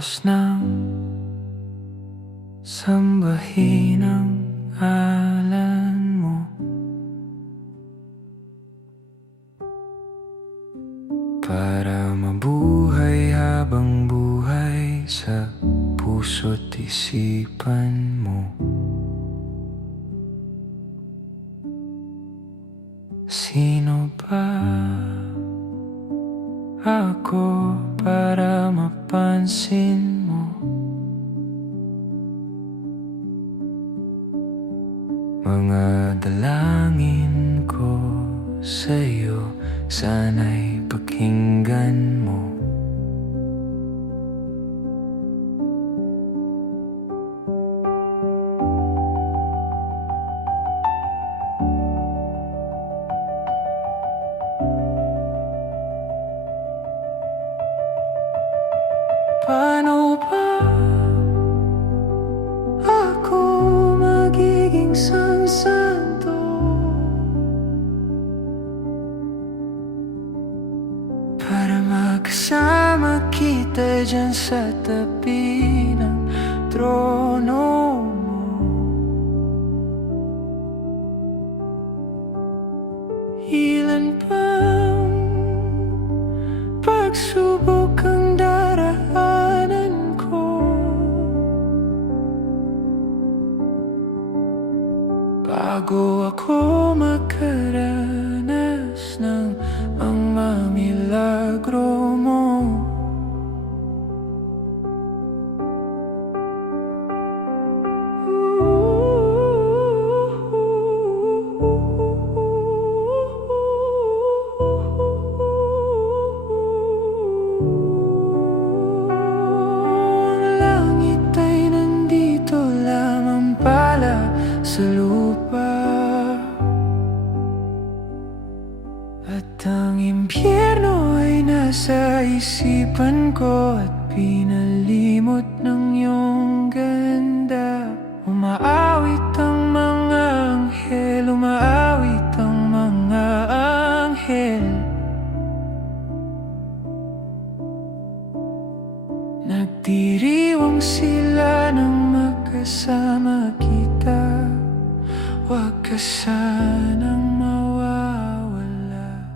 oras ng sambahin ang ngalan mo. Para mabuhay habang buhay sa puso't isipan mo. Sino ba ako para mapansin mo? Mga dalangin ko sa'yo, sana'y pakinggan mo. Paano ba ako magiging santo para makasama kita dyan sa tabi ng trono mo? Ilan pang pagsubok ang daraanan ko bago ako makaranas ng mga milagro mo. Sa lupa at ang impyerno ay nasa isipan ko at pinalimot ng iyong ganda. Umaawit ang mga anghel, umaawit ang mga anghel. Nagdiriwang sila nang magkasama kita. Huwag ka sanang mawawala.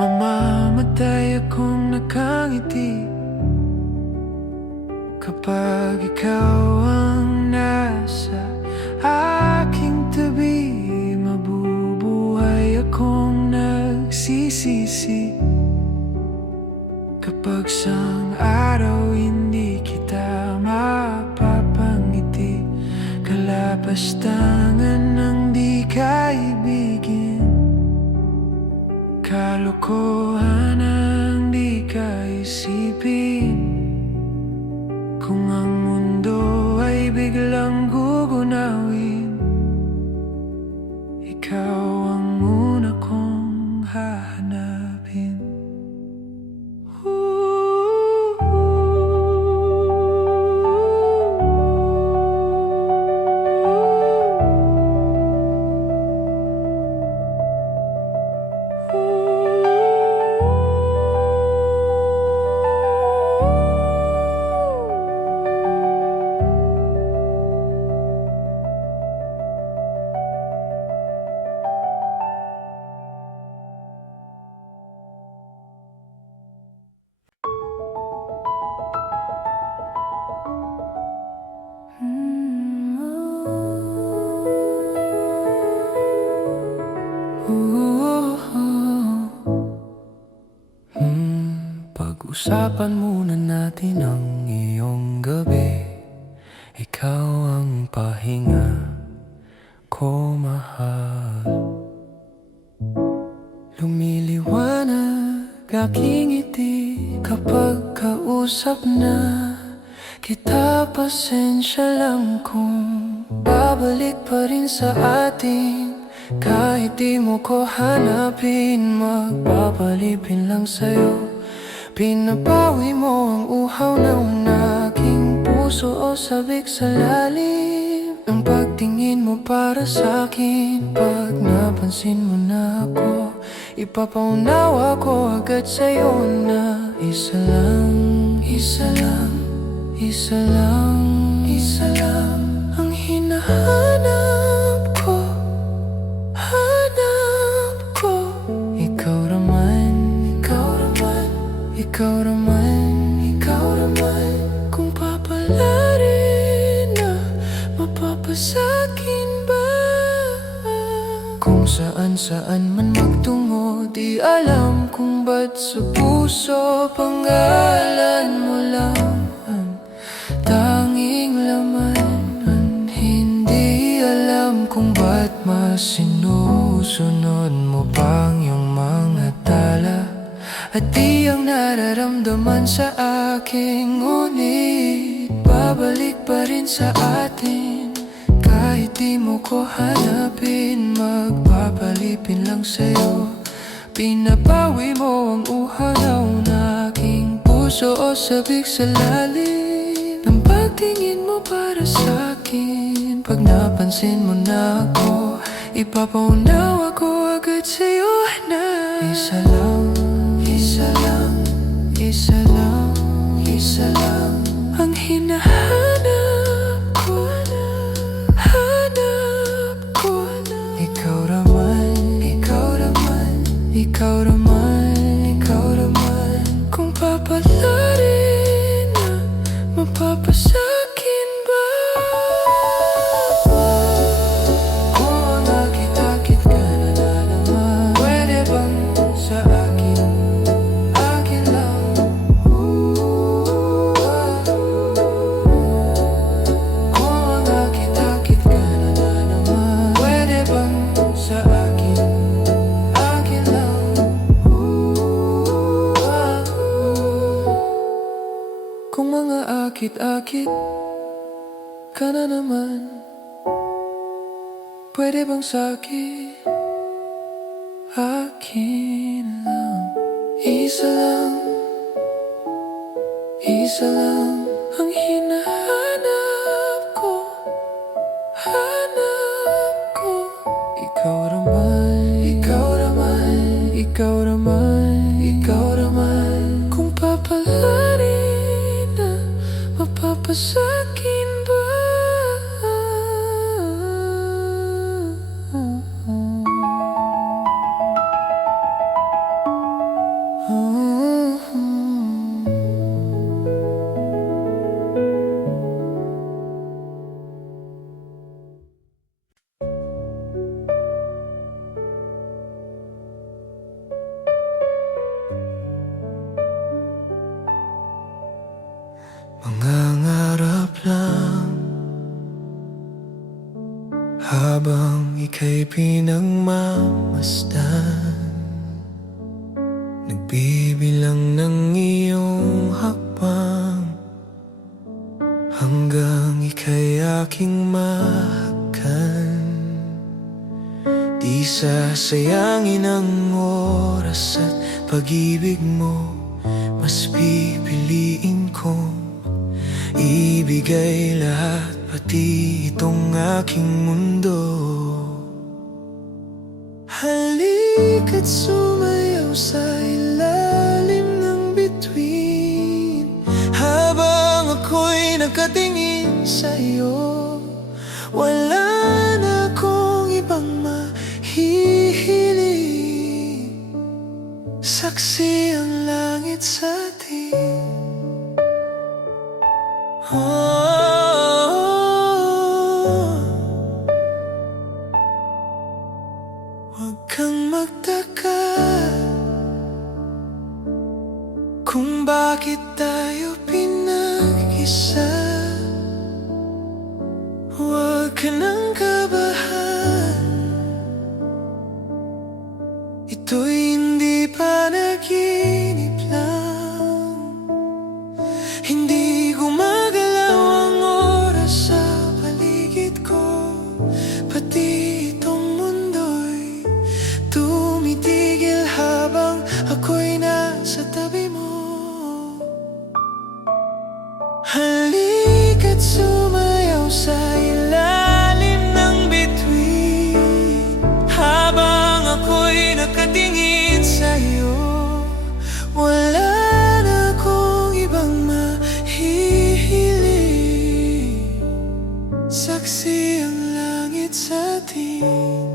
Mamamatay akong nakangiti kapag ikaw ang nasa aking tabi. Mabubuhay akong nagsisisi kapag sang araw hindi kita mapapangiti. Kalapastangan ng di kaibigin, kalokohan ang di kaisipin. Kung ang mundo ay biglang gugunawin, ikaw ang una kong hahanapin. Pag-usapan muna natin ang iyong gabi. Ikaw ang pahinga ko, mahal. Lumiliwanag aking ngiti kapag kausap na kita. Pasensya lang kung babalik babalik pa rin sa atin. Kahit di mo ko hanapin, magpapalipin lang sa'yo. Pinabawi mo ang uhaw ng aking puso o sabik sa lalim ng pagtingin mo para sa'kin. Pag napansin mo na ako, ipapaunawa ko agad sa'yo na isa lang, isa lang, isa lang, isa lang ang hinahanap ko, hanap ko. Ikaw raman, ikaw raman, ikaw raman, ikaw raman. Kung papalarin na, mapapasakin ba? Kung saan-saan man magtungo, di alam kung ba't sa puso pangalan mo lang ang tanging laman. Hindi alam kung ba't mas sinusunod mo pang iyong mga tala. At di ang nararamdaman sa akin, ngunit babalik pa rin sa atin. Kahit di mo ko hanapin, magpapalipin lang sa'yo. Pinabawi mo ang uhaw ng aking puso o sabik sa lalim ng pagtingin mo para sa'kin. Pag napansin mo na ako, ipapaunawa ko agad sa'yo na isa lang, isa lang, isa lang, isa lang ang hinahanap ko, hanap ko. Ikaw raman, ikaw raman, ikaw raman, ikaw raman. Kung papalarin na, mapapasakin ba? Kung nakita-kit ka na naman, pwede bang sa akin, akin lang? Kung nakita-kit ka na naman, pwede bang sa akin, akin lang? Kung mga akit-akit ka na naman, pwede bang sa'kin, akin lang? Isa lang, isa lang ang hinahanap ko, hanap ko. Ikaw raman, ikaw raman, ikaw raman, ikaw raman. Kung papalarin na, mapapasakin ba? Mangangarap lang habang ika'y pinagmamasdan, nagbibilang ng iyong hakbang hanggang ika'y aking mahakan. Di sasayangin ang oras at pag-ibig mo, mas pipiliin kong ibigay lahat, pati itong aking mundo. Halika't sumayaw sa ilalim ng bituin, habang ako'y nakatingin sa'yo. Wala na akong ibang mahihiling, saksi ang langit sa atin. Huwag kang magtaka kung bakit tayo pinag-isa. Huwag ka nang kabahan, ito'y hindi panaginip lang. Hindi gumagalaw ang oras sa paligid ko, sumayaw sa ilalim ng bituin, habang ako'y nakatingin sa'yo. Wala na akong ibang mahihiling, saksi ang langit sa atin.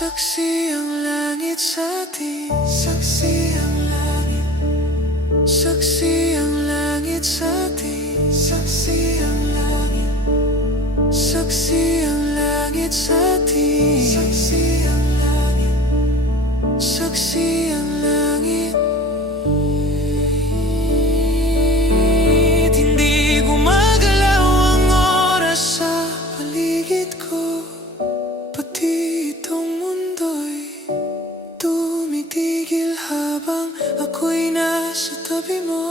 Saksi ang langit sa atin. Saksi ang langit. Saksi ang langit sa atin. Saksi ang langit. Saksi ang langit sa atin. Saksi ang langit. Saksi ang langit. Hindi gumagalaw ang oras sa paligid ko, pati itong mundo'y tumitigil habang ako'y nasa tabi mo.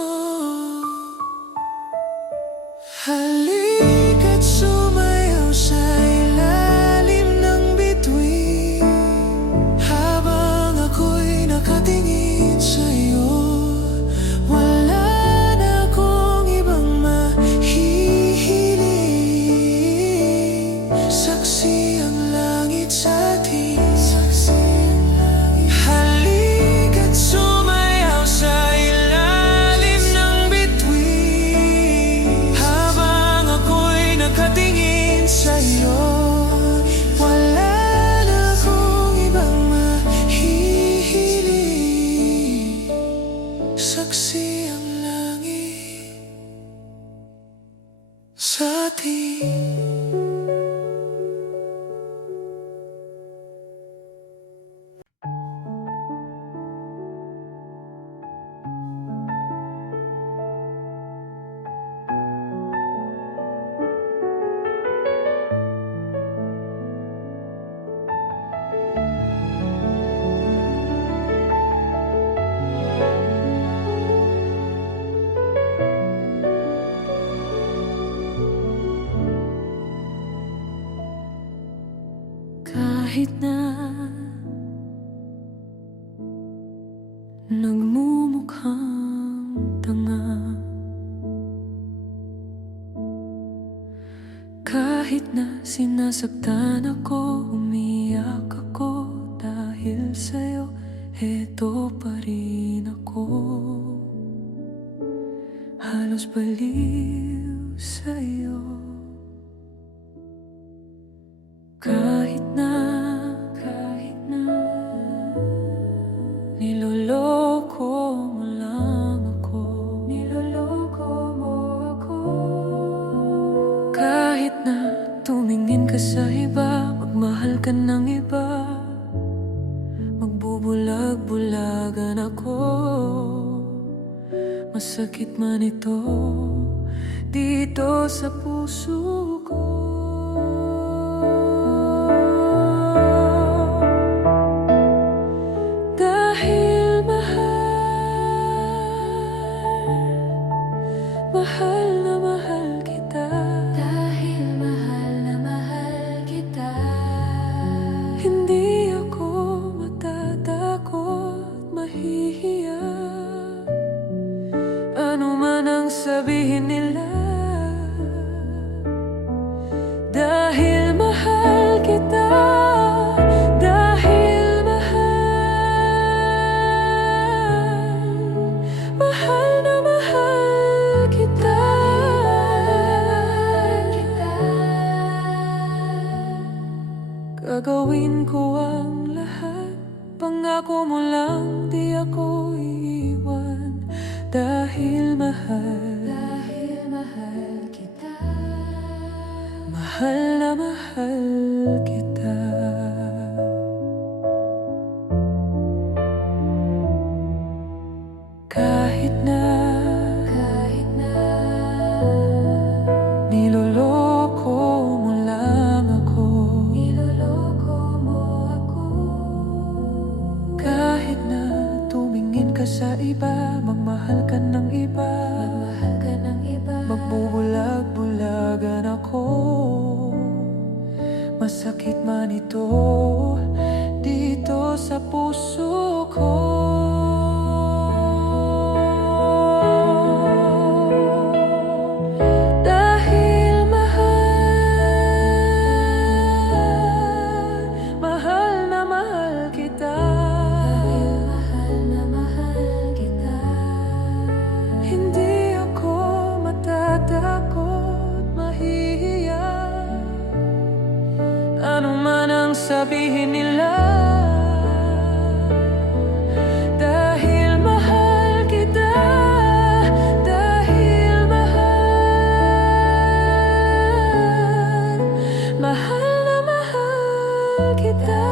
Halika't sumayaw sa ilalim ng bituin, habang ako'y nakatingin sa'yo. Wala na akong ibang mahihiling, saksi ang langit sa atin. Saksi ang langit. Halika't sumayaw sa ilalim ng bituin, habang ako'y nakatingin sa'yo. Wala na akong ibang mahihiling, saksi ang langit sa atin. Kahit na nagmumukhang tanga, kahit na sinasaktan ako, umiyak ako dahil sa'yo, eto pa rin ako. Halos baliw sa'yo. Kahit na niloloko mo lang ako, niloloko mo ako. Kahit na tumingin ka sa iba, magmahal ka ng iba, magbubulag-bulagan ako. Masakit man ito dito sa puso ko. Mahal na mahal kita. Dahil mahal na mahal kita. Hindi ako matatakot, mahihiya. Ano man ang sabihin nila, dahil mahal kita. Dahil mahal na mahal kita. Gagawin ko ang lahat, pangako mo lang di ako iiwan. Dahil mahal kita. Mahal na mahal kita. Kahit na niloloko mo lang ako, niloloko mo ako. Kahit na tumingin ka sa iba, magmahal ka ng iba, magbubulag-bulagan ako. Masakit man ito dito sa puso ko. Dahil mahal na mahal kita. Hindi ako matatakot, mahihiya. Ano man ang sabihin nila, dahil mahal kita, dahil mahal na mahal kita.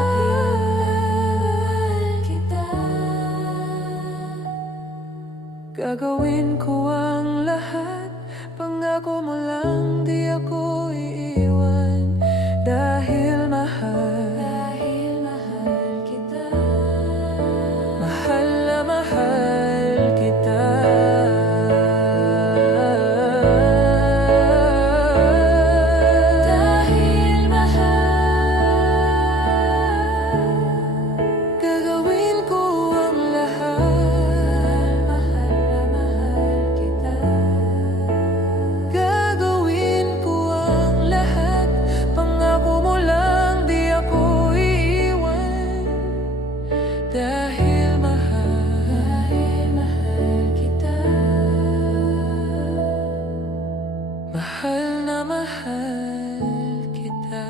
Gagawin ko ang lahat, pangako mo lang di ako iiwan. Dahil mahal kita, mahal na mahal kita. Dahil mahal, gagawin ko ang lahat. Mahal na mahal kita. Gagawin ko ang lahat, pangako mo lang di ako iiwan. Dahil mahal kita. Mahal na mahal kita.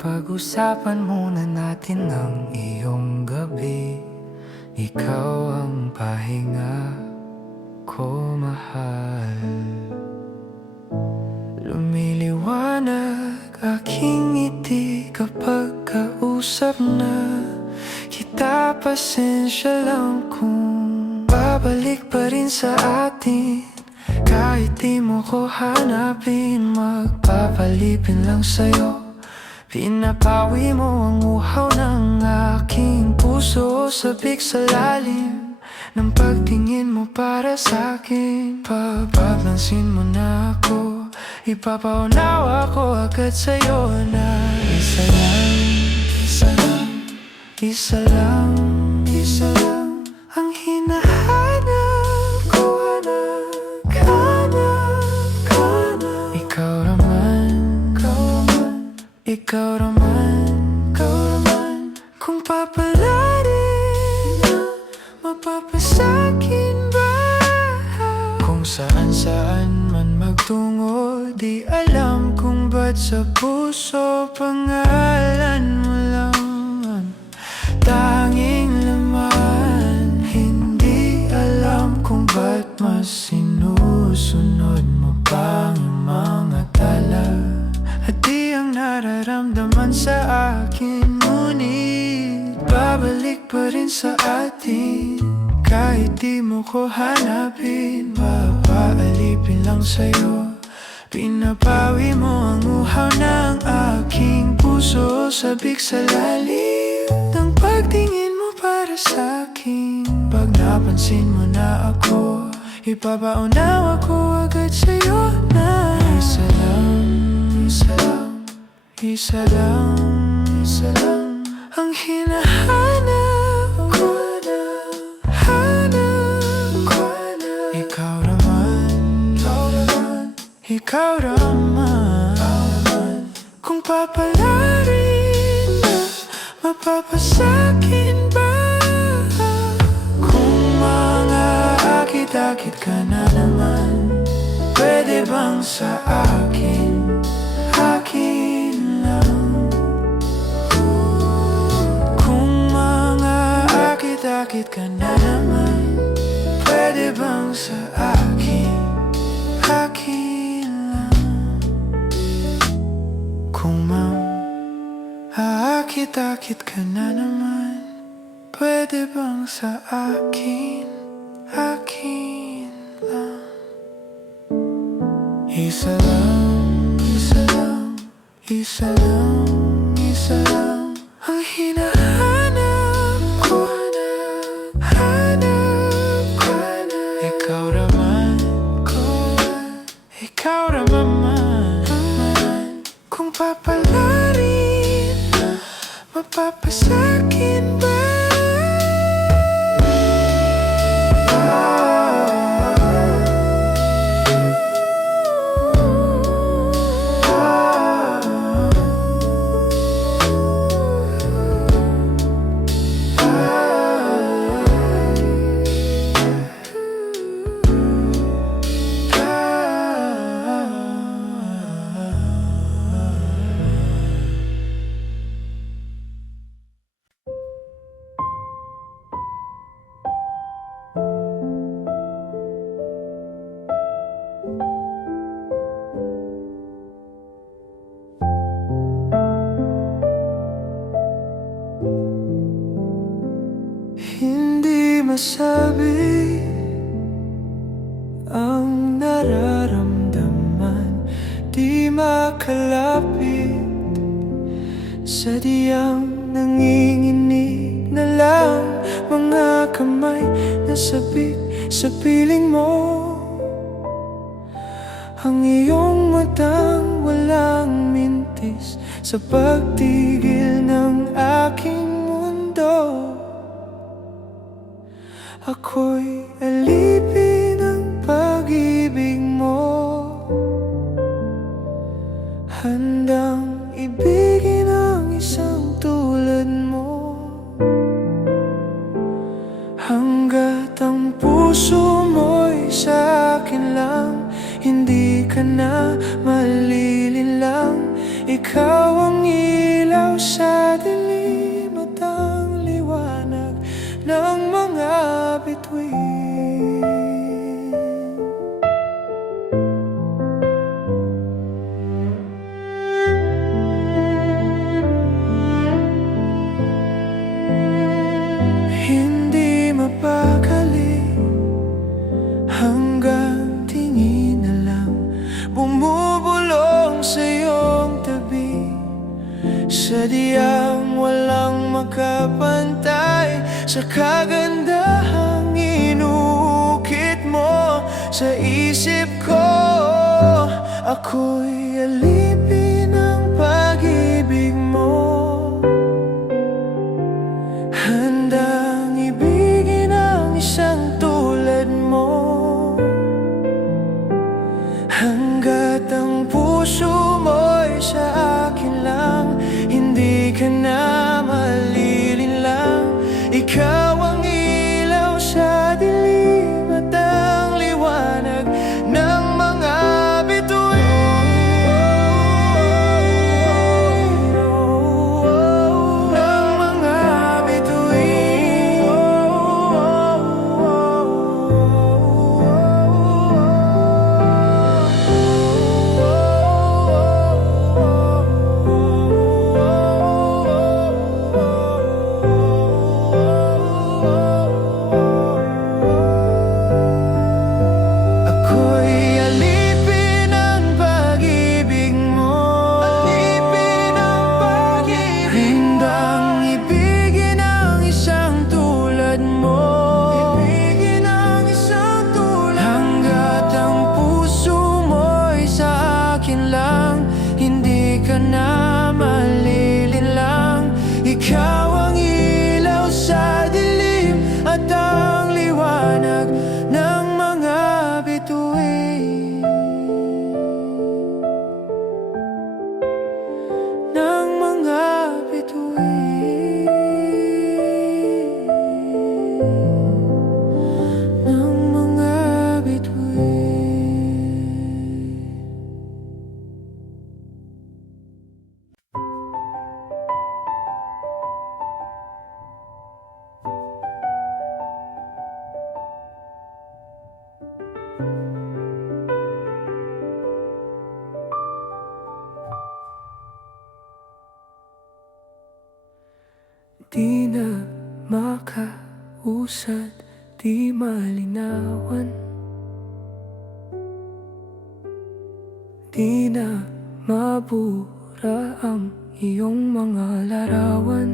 Pag-usapan muna natin ang iyong gabi. Ikaw ang pahinga ko, mahal. Lumiliwanag aking ngiti kapag kausap na kita. Pasensya lang kung babalik pa rin sa atin. Kahit di mo ko hanapin, magpapalipin lang sa'yo. Pinapawi mo ang uhaw ng aking puso, sabik sa lalim ng pagtingin mo para sa'kin. Papapansin mo na ako, ipapaunawa ko agad sa'yo na isa lang, isa lang, isa lang, isa lang ang hinahanap ko, hanap ka na. Ikaw naman, ikaw naman, kung papalarin na mapapasakin ba? Kung saan man magtungo, di alam kung ba't sa puso pangalan mo lang ang tanging laman. Hindi alam kung ba't mas sinusunod mo pang mga tala. At di ang nararamdaman sa akin, ngunit babalik pa rin sa atin. Kahit di mo ko hanapin, papaalipin lang sa'yo. Pinapawi mo ang uhaw ng aking puso, sabik sa lalim ng pagtingin mo para sa'kin. Pag napansin mo na ako, ipapaunawa ko agad sa'yo na isa lang, isa lang, isa lang, isa lang ang hinahanap ko, hanap ko na. Ikaw naman, ikaw naman, kung papalarin na mapapasakin ba? Kung mga akit-akit ka na naman, bang sa akin, akin lang? Kung mga akit-akit ka na naman, pwede bang sa akin, akin lang? Kung aakit-akit ka na naman, pwede bang sa akin, akin lang? Isa lang, isa lang, isa lang, isa lang ang hinahanap ko, hanap ko na. Ikaw naman, ikaw naman. Kung papalarin, mapapasakin ba? Hindi masabi ang nararamdaman, di makalapit, sadyang nanginginig na lang mga kamay na sabik sa piling mo. Ang iyong matang walang mintis sa pagtigil ng aking mundo. Ako'y alipin ng pag-ibig mo, handang ibigin ang isang tulad mo. Hanggat ang puso mo'y sa akin lang, hindi ka na malilinlang. Ikaw ang ilaw sa dilim at ang liwanag ng mga bituin. Hindi mapakali hanggang tingin na lang bumubulong sa iyong tabi, sadyang walang makapantay sa kagandahang inukit mo sa isip ko. Ako'y alipin ng pag-ibig mo, handang ibigin ang isang tulad mo. Hanggat ang puso mo'y sa akin lang, hindi ka na malilinlang. Ikaw ang ilaw sa dilim at ang liwanag ng mga bituin. kausad, di malinawan. Di na mabura ang iyong mga larawan.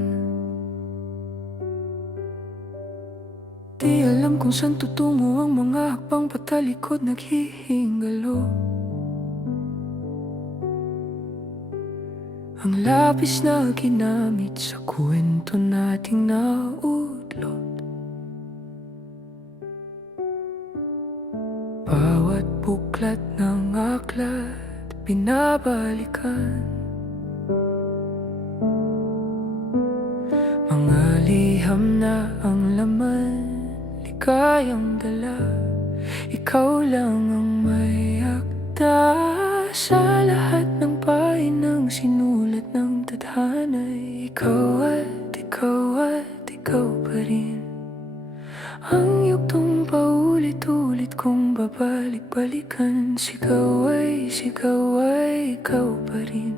Di alam kung saan tutungo ang mga hakbang patalikod naghihingalo. Ang lapis na ginamit sa kwento nating naudlot. Bawat buklat ng aklat binabalikan. Mga liham na ang laman, ligayang dala. Ikaw lang ang may akda sa lahat ng pahinang sinulat ng tadhana'y ikaw at ikaw at ikaw pa rin. Ang yuktong paulit-ulit kong babalik-balikan. Sigaw ay ikaw pa rin.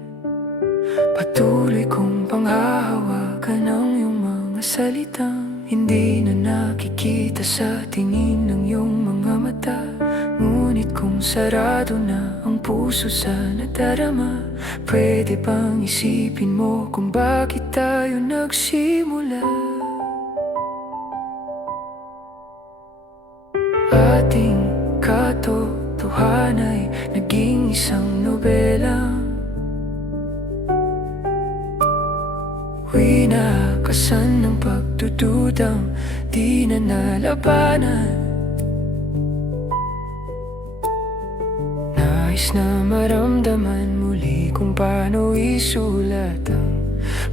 Patuloy kong panghahawakan ang iyong mga salitang hindi na nakikita sa tingin ng iyong mga mata. Ngunit kung sarado na ang puso sa nadarama, pwede bang isipin mo kung bakit tayo nagsimula? Ating katotohanan ay naging isang nobela. Winakasan ng pagdududang di na nalabanan. Nais na maramdaman muli kung paano isulat ang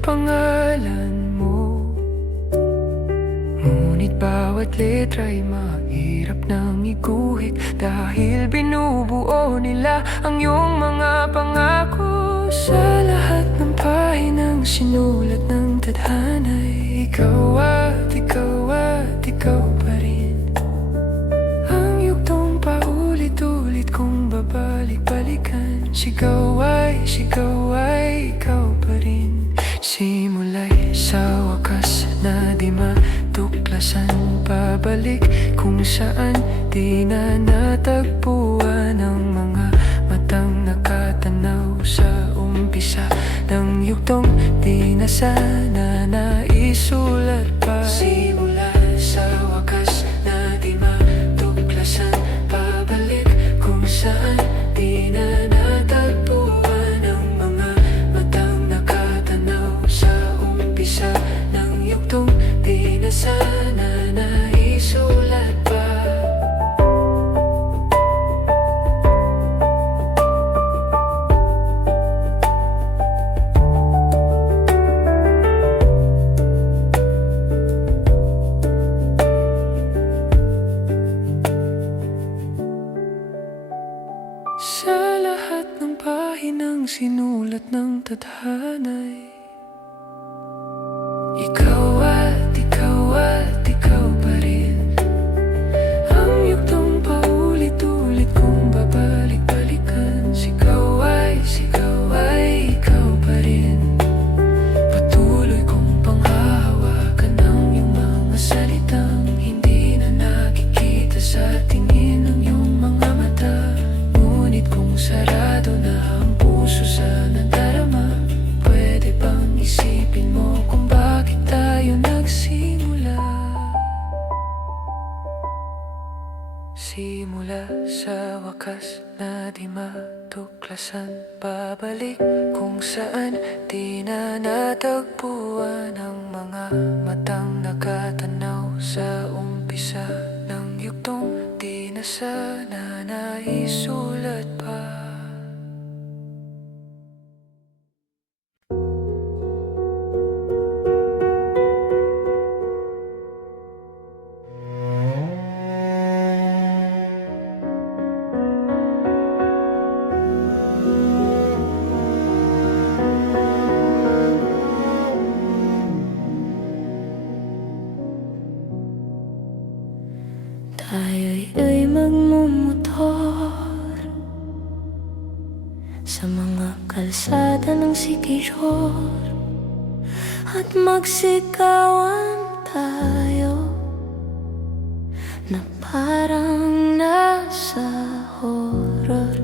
pangalan mo. Ngunit bawat letra'y mahirap nang iguhit dahil binubuo nila ang iyong mga pangako. Sa lahat ng pahinang sinulat ng tadhana'y ikaw at ikaw pa rin. Ang yuktong paulit-ulit kong babalik-balikan. Sigaw ay ikaw pa rin. Simula'y sa wakas na di matuklasan, pabalik kung saan di na natagpuan ang mga matang nakatanaw sa umpisa ng yuktong di na sana naisulat pa. Simula sa wakas na di matuklasan, pabalik kung saan di na natagpuan ang mga matang nakatanaw sa umpisa ng yuktong di na sana naisulat pa. Sa lahat ng pahinang sinulat ng tadhana'y ikaw at ikaw pa rin. Ang yuktong paulit-ulit kong babalik-balikan. Sigaw ay ikaw pa rin. Patuloy kong panghahawakan ang iyong mga salitang hindi na nakikita sa tingin ng iyong mga mata. Ngunit kung sarado na ang puso sa nadarama, pwede bang isipin mo kung bakit tayo nagsimula? Simula sa wakas na di matuklasan, babalik kung saan di na natagpuan ang mga matang nakatanaw sa umpisa ng yuktong di na sana naisulat pa. Tayo'y magmumotor sa mga kalsada ng Siquijor at magsikawan tayo. na parang nasa horror.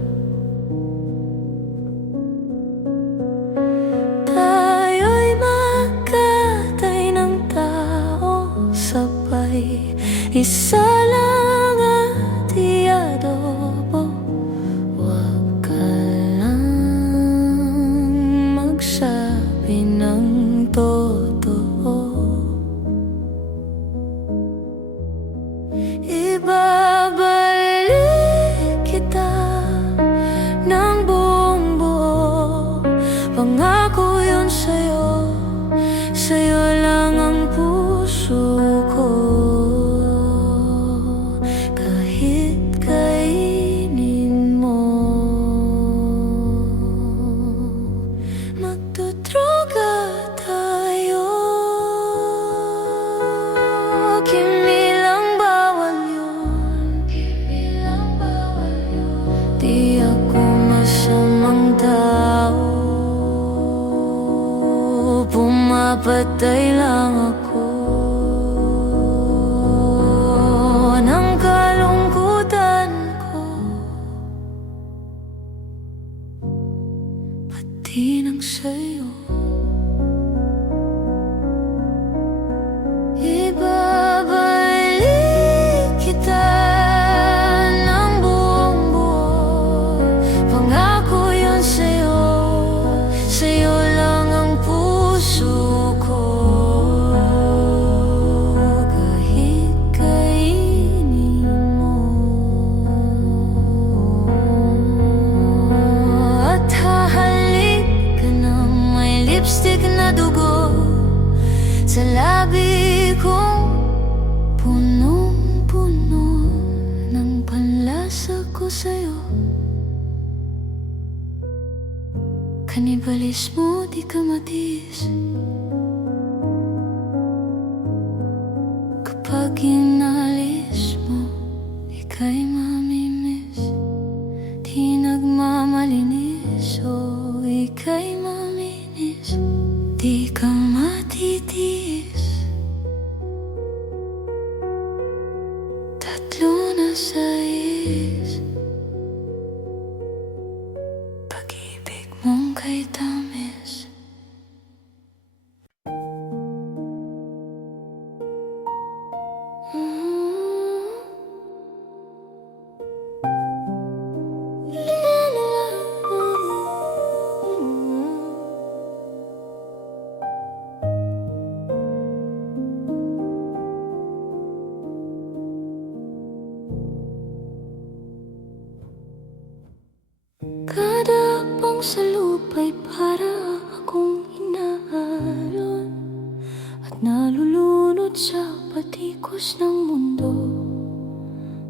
Tayo'y magkatay ng tao sabay, isa lang at iadobo. Huwag ka lang magsabi ng totoo. Ibabalik kita ng buong buo. Pangako yun sa'yo, sa'yo lang ang puso ko. Kahit kainin mo, magdudroga tayo. Kimi lang bawal yun, kimi lang bawal yun. Di ako masamang tao, pumapatay lang ako ng kalungkutan ko, pati ng sa'yo. Ibabalik kita ng buong buo. Pangako yun sa'yo, sa'yo lang ang puso ko. Kahit kainin mo, at hahalik ka ng may lipstick na dugo sa labi kong punong-puno ng panlasa ko sa'yo. Kanibalismo, di ka matiis kapag inalis mo, ika'y mamimiss. Di nagmamalinis, o ika'y maminis. Di ka matitiis, tatlo na sais. Pag-ibig mong kay tamis. Kada pang sa lupa'y para akong inaalon at nalulunod sa patikos ng mundo,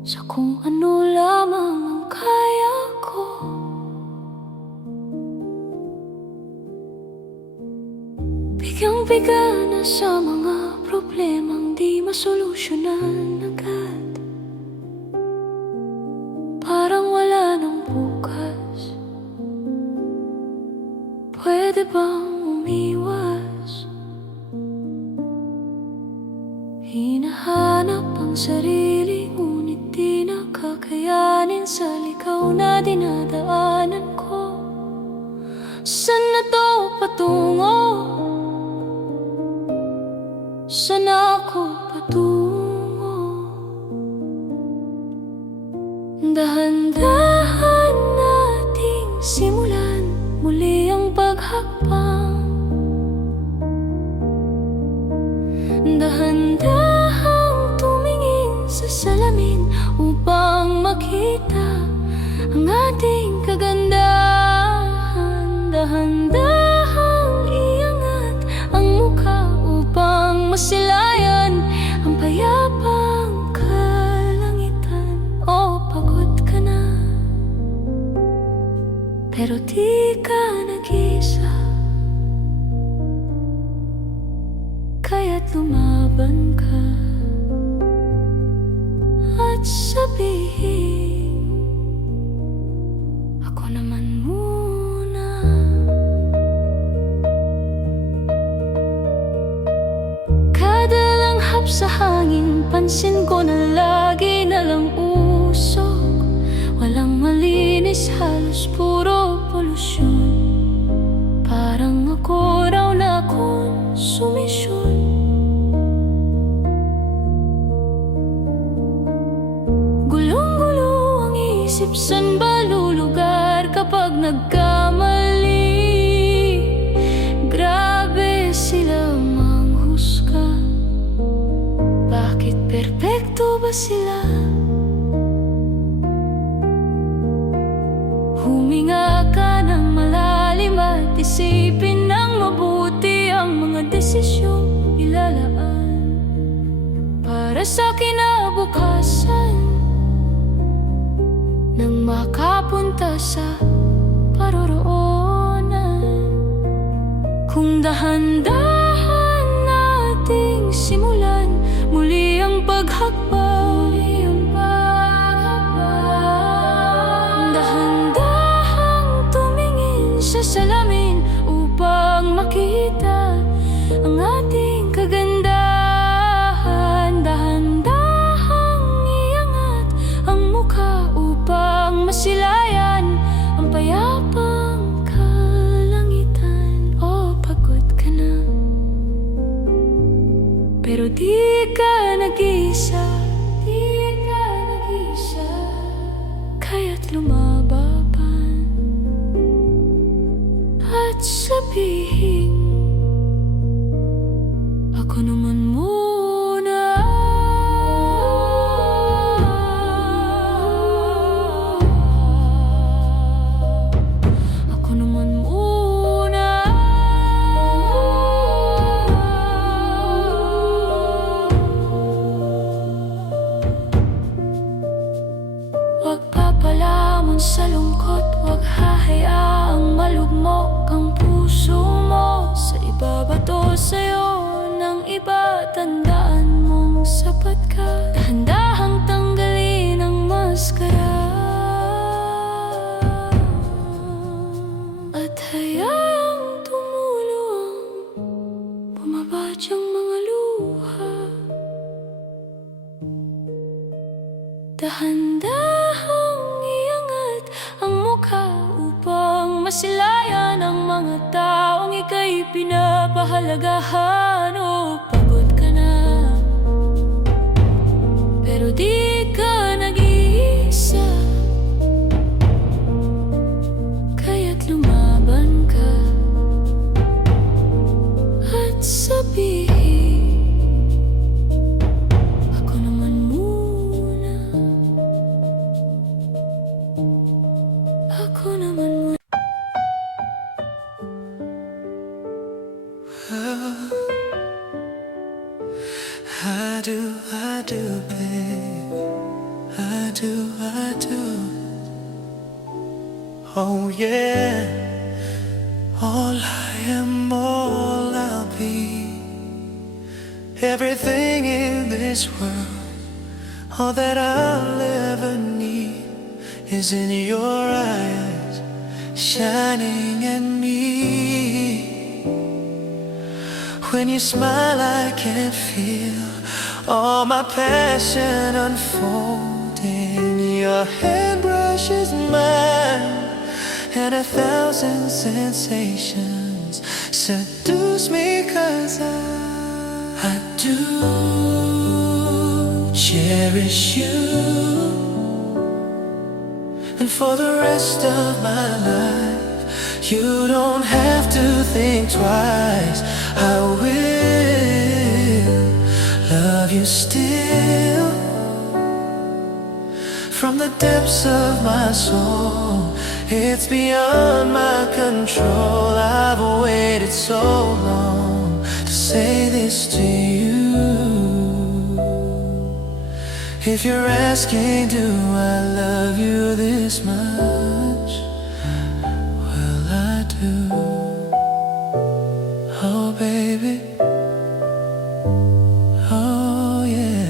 sa kung ano lamang ang kaya ko. Bigang-biga na sa mga problemang di masolusyonan agad. Parang wala nang bukas. Pwede bang umiwas? Hinahanap ang sarili, ngunit di nakakayanin sa ligaw na dinadaanan ko. Saan na to patungo? Saan ako patungo? Dahan-dahan nating simulan muli ang paghakbang. Dahan-dahang tumingin sa salamin upang makita ang ating kagandahan. Dahan-dahang iangat ang mukha upang masilayan ang payapang kalangitan. O pagod ka na, pero di ka nag-isa, kaya't lumaban ka at sabihin, ako naman muna. Kada langhap sa hangin, pansin ko na lagi kilos, puro polusyon. Parang ako raw na konsumisyon. Gulong-gulo ang isip, san ba lulugar kapag nagkamali? Grabe sila manghusga. Bakit perpekto ba sila? Huminga ka ng malalim at isipin ng mabuti ang mga desisyong ilalaan para sa kinabukasan, nang makapunta sa paroroonan. Kung dahan-dahan nating simulan muli ang paghakbang, salamin upang makita ang ating kagandahan. Dahan-dahang iangat ang mukha upang masilayan ang payapang kalangitan. Oh, pagod ka na, pero di ka nag-isa, kaya't lumaban at sabihin, ako naman muna. Ako naman muna. Huwag papalamon sa lungkot, huwag hahayaang malugmok ang puso mo sa ibabato sa'yo ng iba. Tandaan mong sapat ka, dahan-dahang tanggalin ang maskara at hayaang tumulo ang bumabadyang mga luha. Dahan-dahang iangat ang mukha upang masilayan ang mga taong ika'y pinapahalagahan. O pagod ka na, pero di ka nag-iisa, kaya't lumaban ka at sabihin, ako naman muna. Ako naman muna. I do, babe. I do. Oh yeah. All I am, all I'll be. Everything in this world, all that I'll ever need is in your eyes, shining at me. When you smile, I can feel all my passion unfolding. Your hand brushes mine, and 1,000 sensations seduce me, 'cause I do cherish you. And for the rest of my life, you don't have to think twice. I will love you still. From the depths of my soul, it's beyond my control. I've waited so long to say this to you. If you're asking, do I love you this much? Well, I do. Oh, baby. Oh, yeah.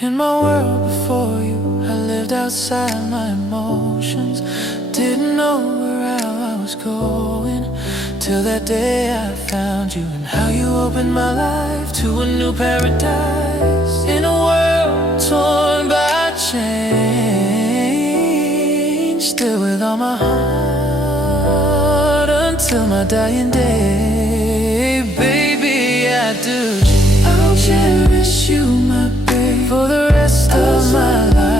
In my world before you, I lived outside my emotions. Didn't know where I was going, till that day I found you, and how you opened my life to a new paradise. In a world on my heart until my dying day. Baby, I do. I'll cherish you, my baby, for the rest of my life.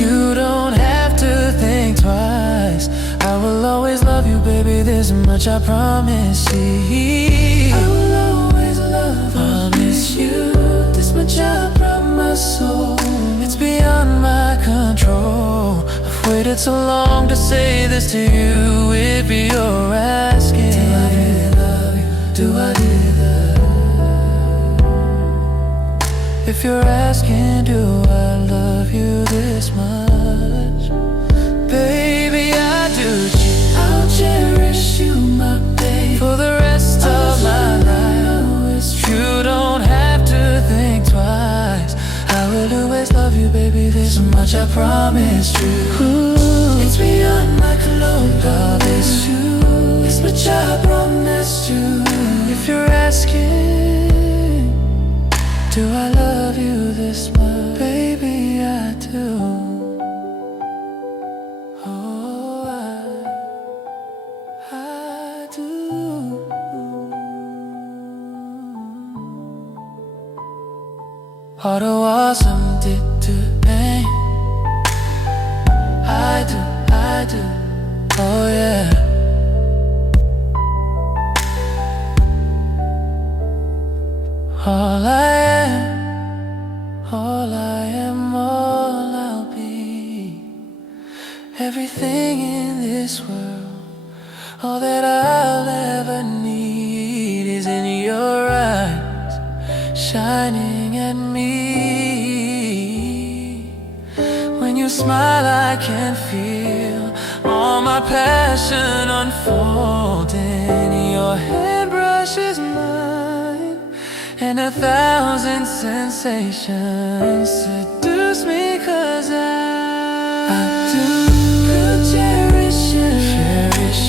You don't have to think twice. I will always love you, baby, this much I promise you. I will always love you, promise you, this much I promise. So it's beyond my control. I've waited so long to say this to you. If you're asking, do I really love you? Do I really love you? If you're asking, do I love you this much? Baby, I do. I'll cherish you, my baby, for the rest of my life. You don't have to think twice. I will always love you, baby, this much I promise you. It's beyond my control, promise you, this much I promise you. If you're asking, do I love you this much? Baby, I do. Oh, I do. 어려워서 듯해. I do, oh yeah. All I am, all I'll be. Everything in this world, all that I'll ever need is in your eyes, shining at me. When you smile, I can feel all my passion unfolding. Your hand brushes mine, and 1,000 sensations seduce me, 'cause I do cherish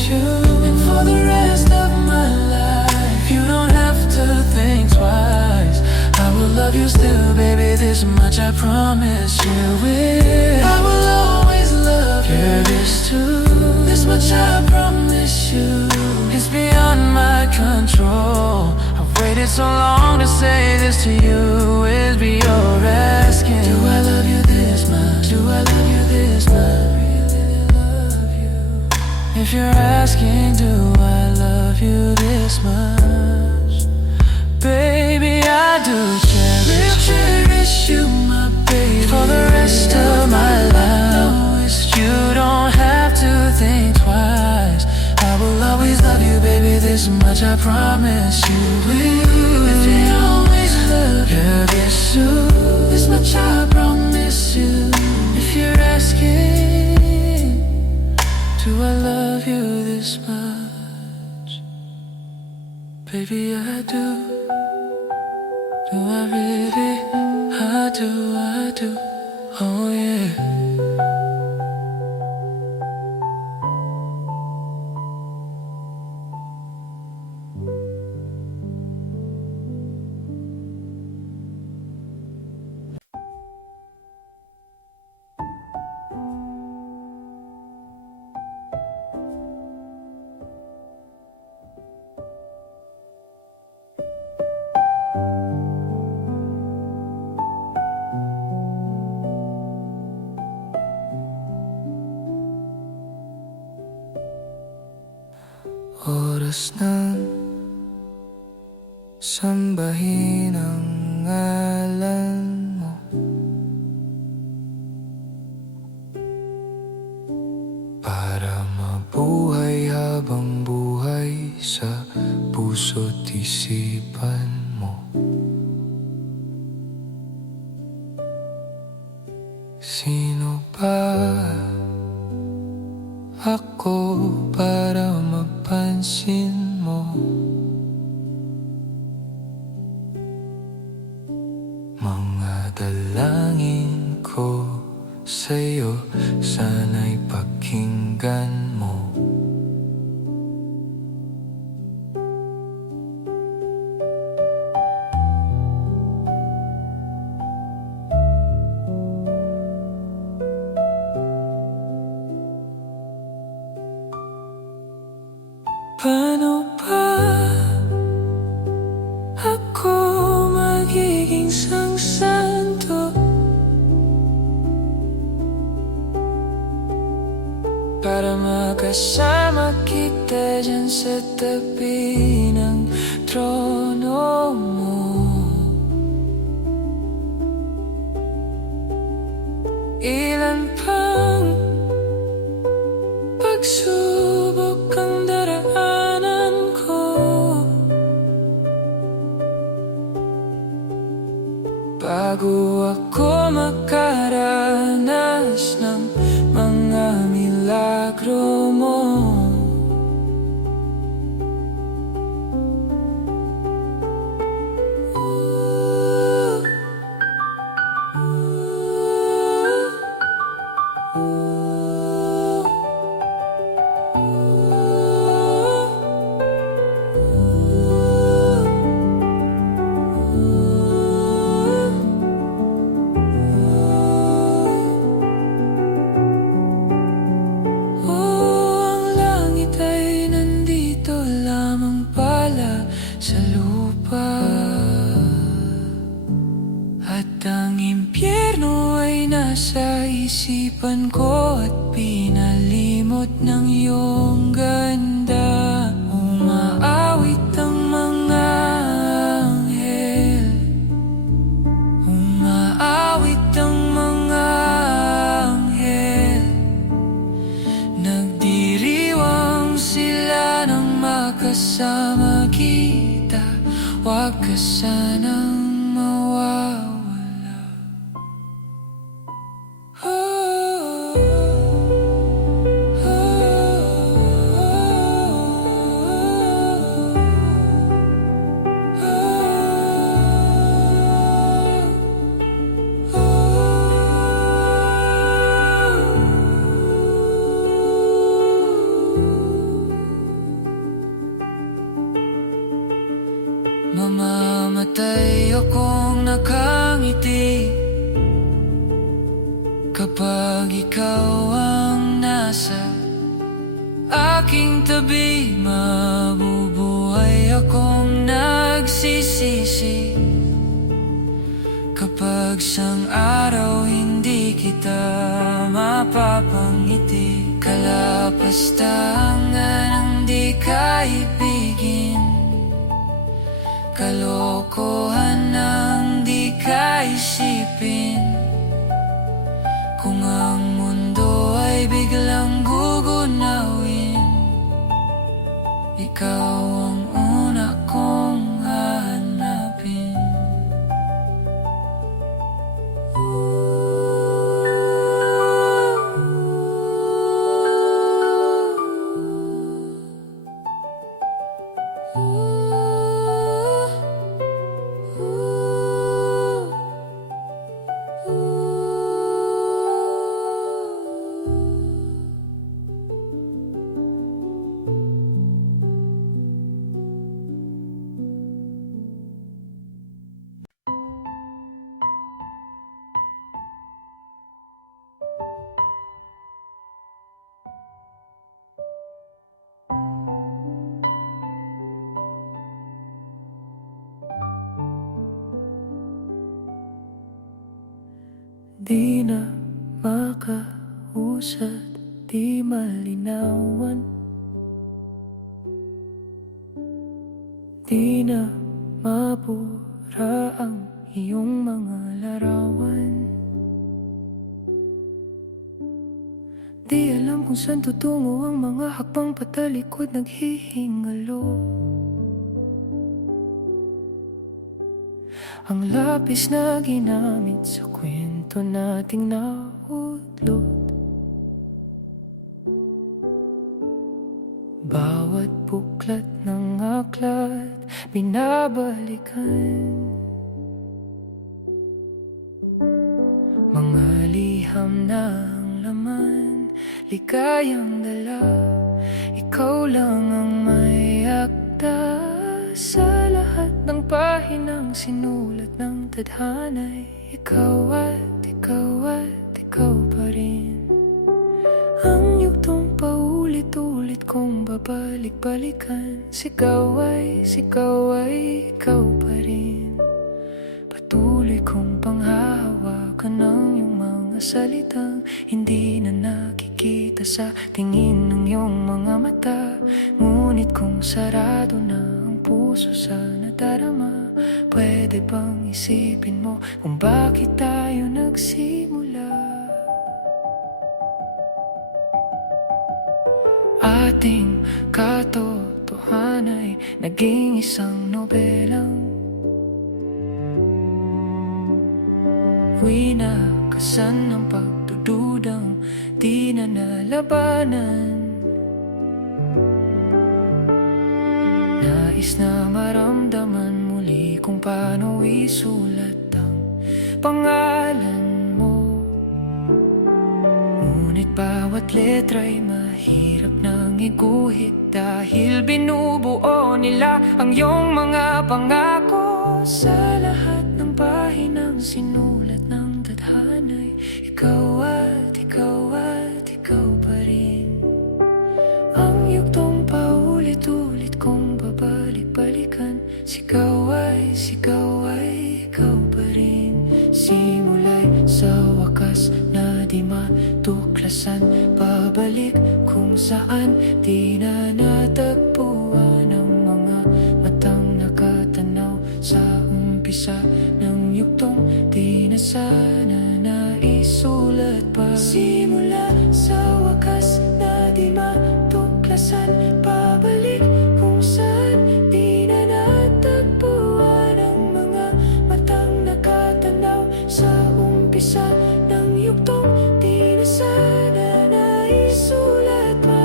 you, and for the rest of my life, you don't have to think twice. I will love you still, baby, this much I promise you will. I will always love you, this too, this much I promise you. It's beyond my control. I've waited so long to say this to you. Is be your asking, do I love you this much? Do I love you this much? Really love you. If you're asking, do I love you this much? Baby, I do cherish you, my baby, for the rest of my life. You don't have to think twice. I will always love you, baby, this much I promise you will. If you always love you, this too, this much I promise you. If you're asking, do I love you this much? Baby, I do. Do I really? I do, oh yeah. Oras ng sambahin ang ngalan mo. Para mabuhay habang buhay sa puso't isipan mo. Sino ba ako para mapansin mo? Mga dalangin ko sa'yo, sana'y pakinggan mo. maging isang santo, para makasama kita dyan sa tabi ng trono mo. Ilan pang pagsubok ang daraanan ko, bago ako makaranas ng mga milagro mo. Sa lupa, at ang impyerno ay nasa isipan ko, at pinalimot ng iyong ganda. Umaawit ang mga anghel, umaawit ang mga anghel, nagdiriwang sila ng makasama kita. Huwag ka sanang mawawala. Mamamatay akong nakangiti kapag ikaw ang nasa aking tabi. Mabubuhay akong nagsisisi kapag sang araw hindi kita mapapangiti. Kalapastangan ang di kaibigin, kalokohan ang di kaisipin. Kung ang mundo ay biglang gugunawin, ikaw ang una kong hahanapin. Di na makausad, di malinawan, di na mabura ang iyong mga larawan. Di alam kung saan tutungo ang mga hakbang patalikod, naghihingalo. Ang lapis na ginamit sa kwento nating nautlot, bawat buklat ng aklat binabalikan. Mga liham na ang laman, ligayang dala, ikaw lang ang may akda. Sa lahat ng pahinang sinulat ng tadhana'y ikaw at ikaw at ikaw pa rin. Ang yugtong paulit-ulit kong babalik-balikan, sigaw ay ikaw pa rin. Patuloy Patuloy kong panghahawakan ng iyong mga salitang hindi na nakikita sa tingin ng iyong mga mata. Ngunit kung sarado na ang puso sa nadarama, pwede bang isipin mo kung bakit tayo nagsimula? Ating katotohanan ay naging isang nobelang winakasan ng pagdududang di na nalabanan. Nais na maramdaman muli kung paano isulat ang pangalan mo. Ngunit bawat letra'y mahirap nang iguhit dahil binubuo nila ang iyong mga pangako. Sa lahat ng pahinang sinulat ng tadhana'y ikaw at ikaw at ikaw pa rin. Ang yugtong paulit-ulit kong babalik-balikan, sigaw ay ikaw pa rin. Simula'y sa wakas na di matuklasan, pabalik kung saan di na natagpuan ang mga matang nakatanaw sa umpisa ng yugtong di na sana naisulat pa. Simula sa wakas na di matuklasan, pabalik kung saan di na natagpuan ang mga matang nakatanaw sa umpisa ng yugtong di na sana naisulat pa.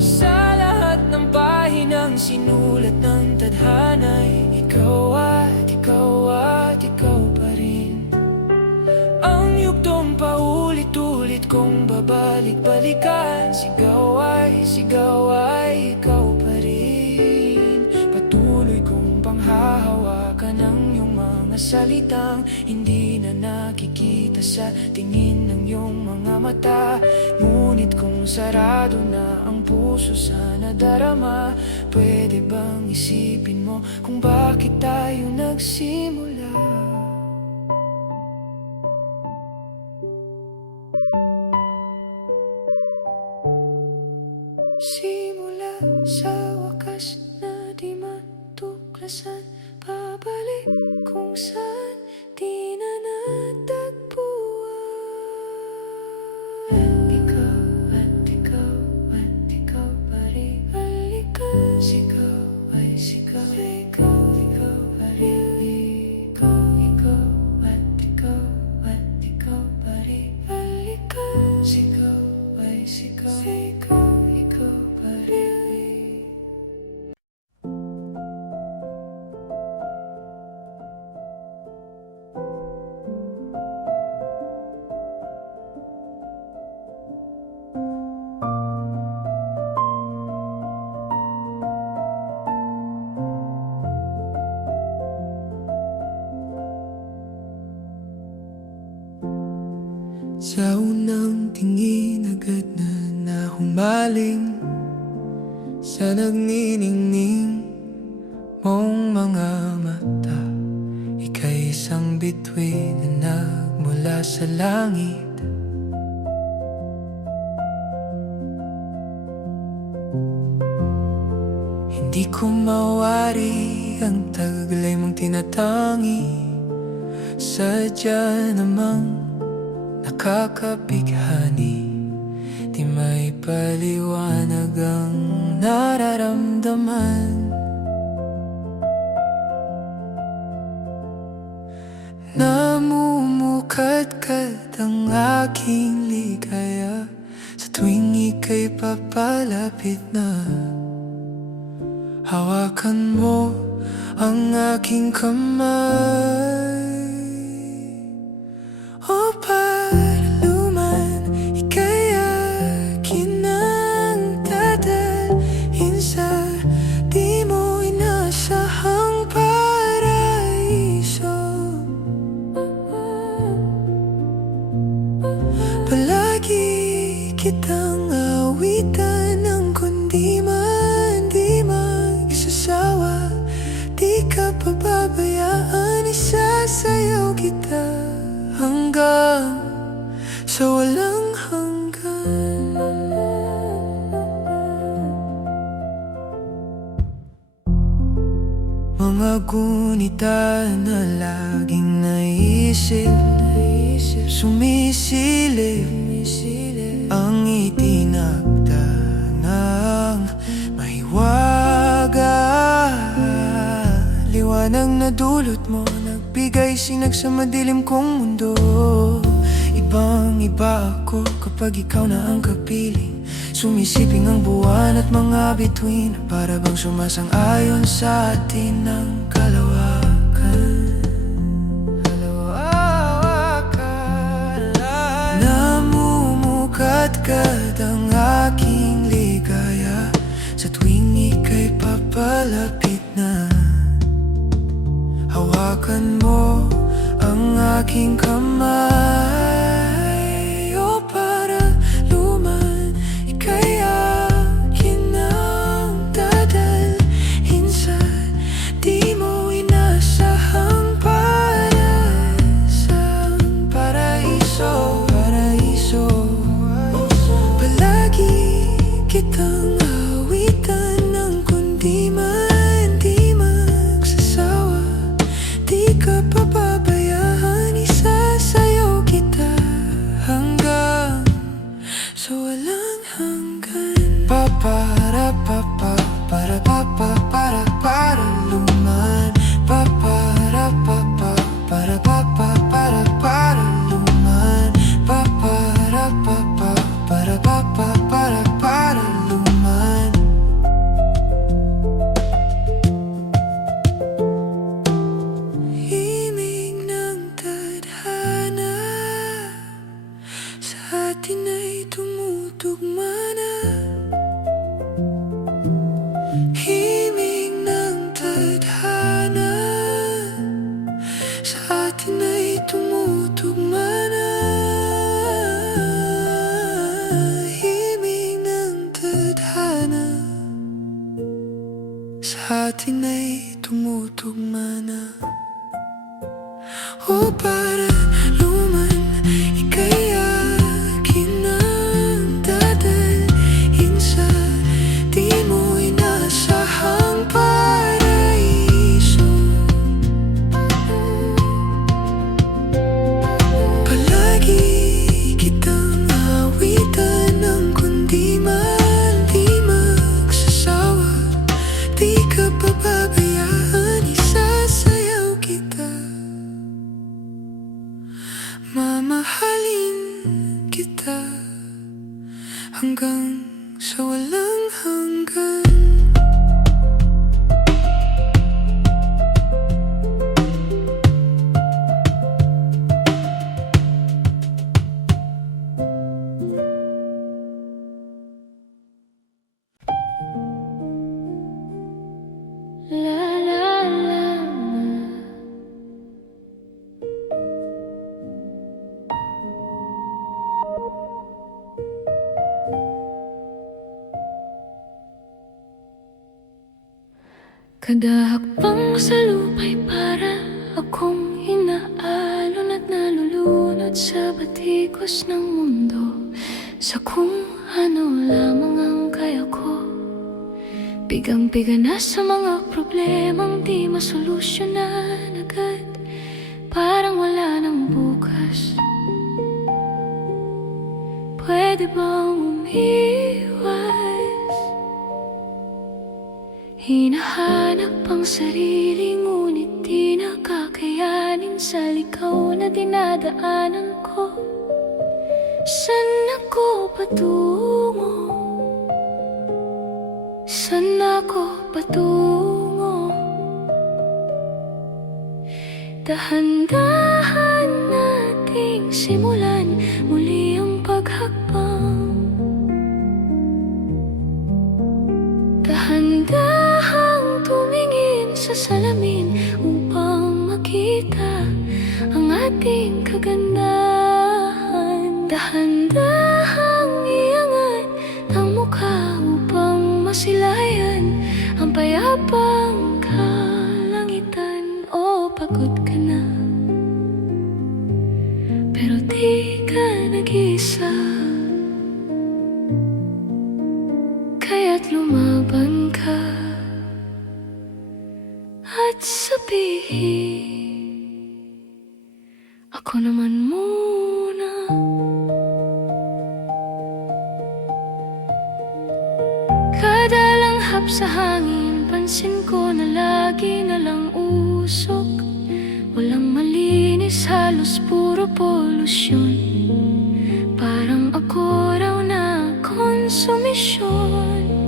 Sa lahat ng pahinang sinulat ng tadhana'y ikaw at ikaw pa rin. Ang yugtong paulit-ulit kong babalik-balikan, sigaw ay ikaw pa rin. Patuloy kong panghahawakan ng iyong mga salitang hindi na nakikita sa tingin ng iyong mga mata. Ngunit kung sarado na ang puso sa nadarama, pwede bang isipin mo kung bakit tayo nagsimula? Simula sa wakas na di matuklasan, pabalik kung saan di na natagpuan. Ikaw at ikaw at ikaw pa rin. Balikan, sigaw ay sigaw, ikaw pa rin. Ikaw at ikaw at ikaw pa rin. Balikan, sigaw ay sigaw, ikaw pa rin. Sa unang tingin agad na nahumaling sa nagniningning mong mga mata, ika'y isang bituin na nagmula sa langit. Hindi ko mawari ang taglay mong tinatangi, sadya namang nakakabighani. Di may paliwanag ang nararamdaman. Namumukadkad ang aking ligaya sa tuwing ika'y papalapit na. Hawakan mo ang aking kamay. O paraluman, ika'y akin ang dadalhin sa di mo inasahang mga gunita na laging naisip, sumisilip ang itinakda ng mahiwaga. Liwanag na dulot mo, nagbigay sinag sa madilim kong mundo. Ibang iba ako kapag ikaw na ang kapiling. Sumisiping ang buwan at mga bituin, para bang sumasang-ayon sa atin ng kalawakan. Namumukadkad ang aking ligaya sa tuwing ika'y papalapit na. Hawakan mo ang aking kamay, o para luman ika'y akin ang dadalhin sa di mo inasahang paraiso. Palagi kitang awitan ng kundi man di magsasawa. Di ka pababayaan, isasayaw kita hanggang sa walang hanggan. Para luman. Para luman. Para luman. Himig ng tadhana sa atin ay tumutugma na. Himig ng tadhana sa atin ay tumutugma na. Himig ng tadhana sa atin ay tumutugma na. O para luman ika'y akin ang dadalhin sa di mo inasahang paraiso. Palagi kitang awitan ng kundi man di magsasawa. Di ka pababayaan, isasayaw kita. Mamahalin kita hanggang sa walang hanggan. La la la kada hakbang sa lupa'y para akong inaalon at nalulunod sa batikos ng mundo, sa kung ano lamang ang kaya ko. Bigang-biga na sa mga problemang di masolusyonan agad, parang wala nang bukas. Pwede bang umiwas? Hinahanap ang sarili, ngunit di nakakayanin sa likaw na dinadaanan ko. Saan ako patungo? Saan ako patungo? Dahan-dahan nating simulan muli ang paghakbang. Dahan-dahang tumingin sa salamin upang makita ang ating kagandahan. Dahan-dahang iangat ang mukha upang masilayan ang payapang kalangitan. O pagod ka na, pero di ka nag-isa, kaya't lumaban ka at sabihin, ako naman muna. Kada langhap sa hangin, pansin ko na lagi na lang usok. Walang malinis, halos puro polusyon. Parang ako raw na konsumisyon.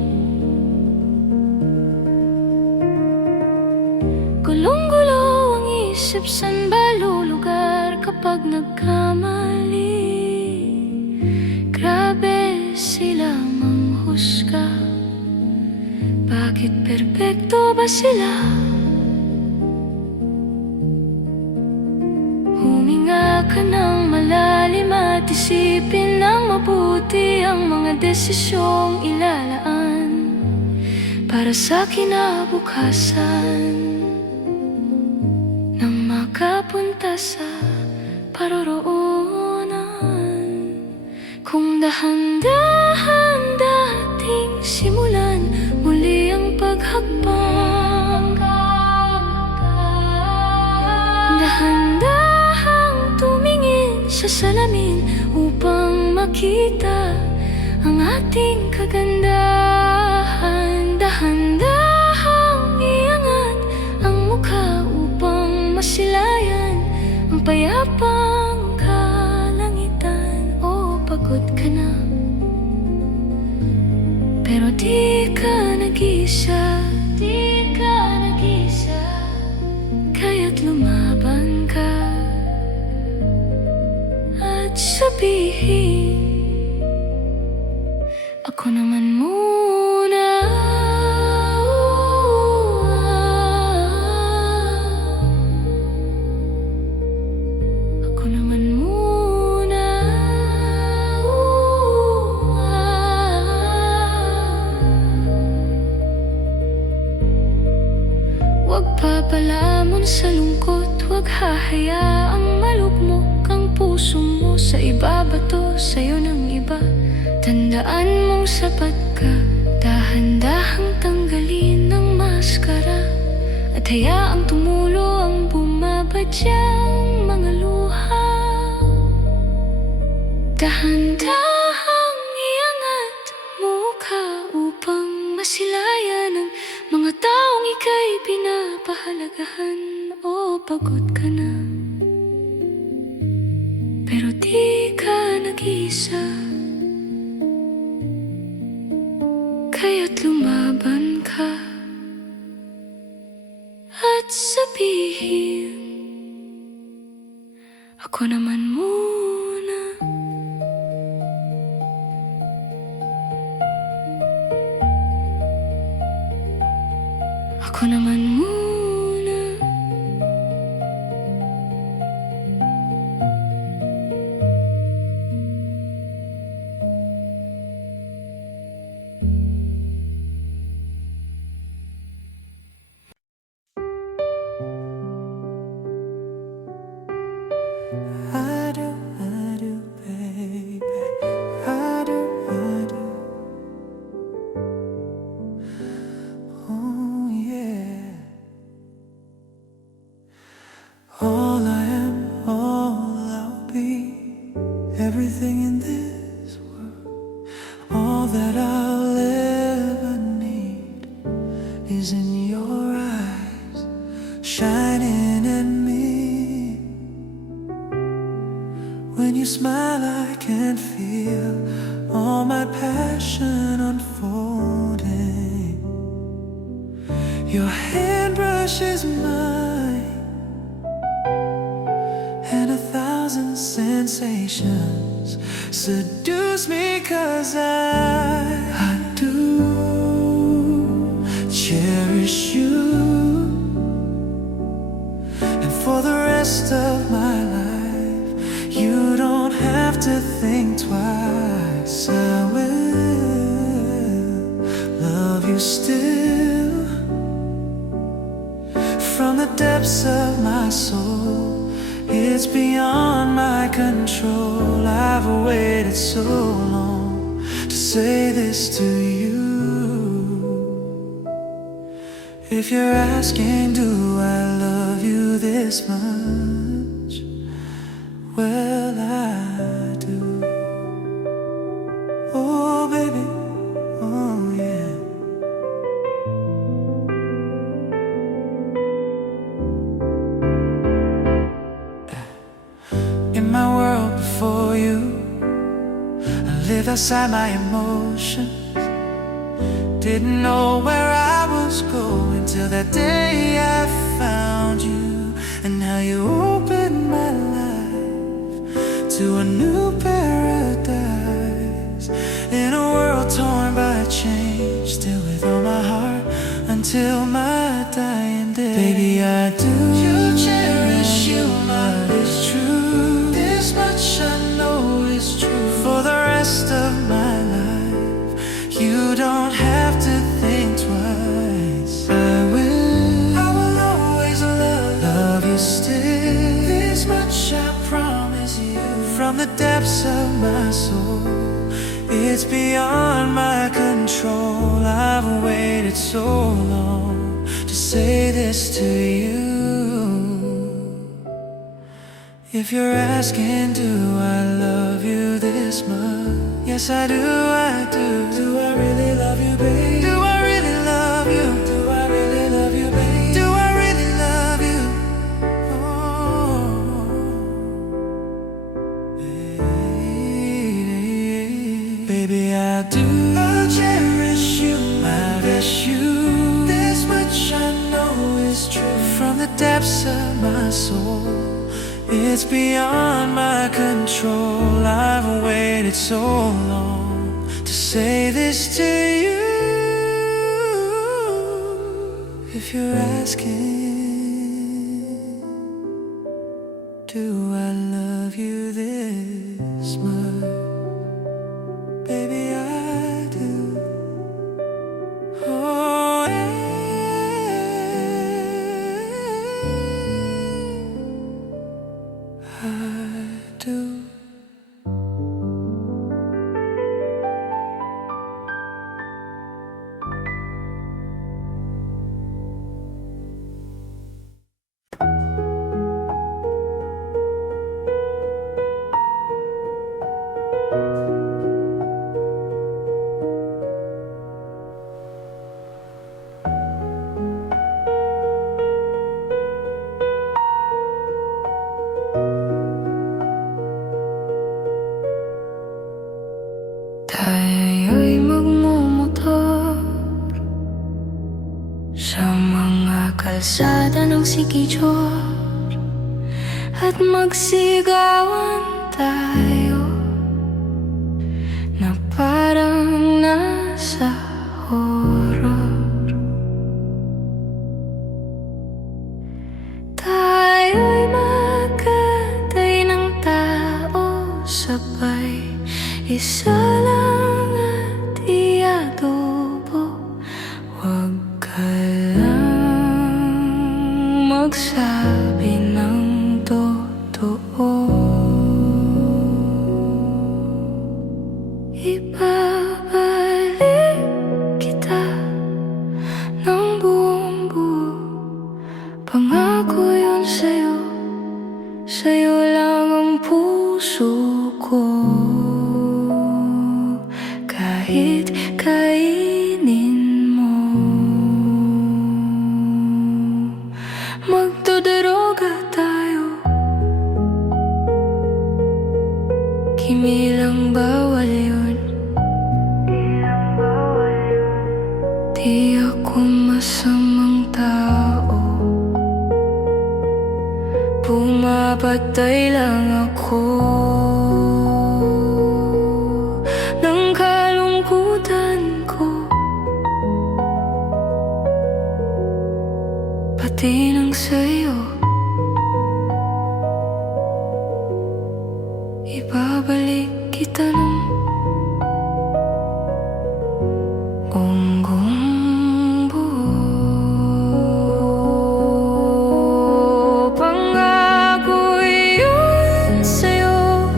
Gulong-gulo ang isip, san ba lulugar kapag nagkamali? Grabe sila manghusga. Bakit perpekto ba sila? Huminga ka ng malalim at isipin ng mabuti ang mga desisyong ilalaan para sa kinabukasan. Nang makapunta sa paroroonan, kung dahan-dahan dating simulan muli ang paghakbang, dahan-dahang tumingin sa salamin upang makita ang ating kagandahan. Dahan-dahang iangat ang mukha upang masilayan ang payapang kalangitan. O pagod ka na, pero di ka nag-isa, di ka nag-isa, kaya't lumaban ka at sabihin, ako naman muna. Ako naman muna. Huwag papalamon sa lungkot, huwag hahayaang malugmok ang puso mo sa ibabato sa'yo ng iba. Tandaan mong sapat ka, dahan-dahang tanggalin ang maskara at hayaang tumulo ang bumabadyang mga luha. Dahan-dahang iangat mukha upang masilayan ang mga taong ika'y pinapahalagahan. O pagod ka na, pero di ka nag-isa, kaya't lumaban ka at sabihin, ako naman muna. Ako naman muna. I do, baby. I do. Oh, yeah. All I am, all I'll be, everything in this world, all that I'll ever need is in your eyes, shining at me. When you smile, I can feel all my passion unfolding. Your hand brushes mine, and 1,000 sensations seduce me, 'cause I do cherish you. And for the rest of my life, you don't have to think twice. I will love you still. From the depths of my soul, it's beyond my control. I've waited so long to say this to you. If you're asking, do I love you this much? Well, I do. Oh, baby, oh, yeah. In my world before you, I lived outside my emotions. Didn't know where I was going till that day I found you. And how you opened my life to a new paradise. In a world torn by change, still with all my heart until my dying day. Baby, I do. You cherish you, my is true. This much I know is true. For the rest of my life, you don't have to think twice. I will always love you still. This much I promise you. From the depths of my soul, it's beyond my control. I've waited so long to say this to you. If you're asking, do I love you this much? Yes, I do, I do. Do I really love you, babe? Do I really love you? Do I really love you, babe? Do I really love you? Oh, baby, I do. I'll cherish you, I wish you. This much I know is true. From the depths of my soul, it's beyond my control. I've waited so long to say this to you. If you're asking, do I love you this much? Baby, I do. Oh, yeah. I do. Tayo'y magmumotor sa mga kalsada ng Siquijor at magsigawan tayo na parang nasa horror. Tayo'y magkatay ng tao sabay, isa lang at iadobo. Huwag ka lang magsabi ng totoo. Ibabalik kita ng buong buo. Pangako yun sa'yo, sa'yo lang ang puso ko. Kahit kainin mo, magdodroga tayo. Kimilang bawal yun. Di ako masamang tao, pumapatay lang ako ng kalungkutan ko, pati ng sa'yo. Ibabalik kita ng unggong buo. Pangako yun sa'yo,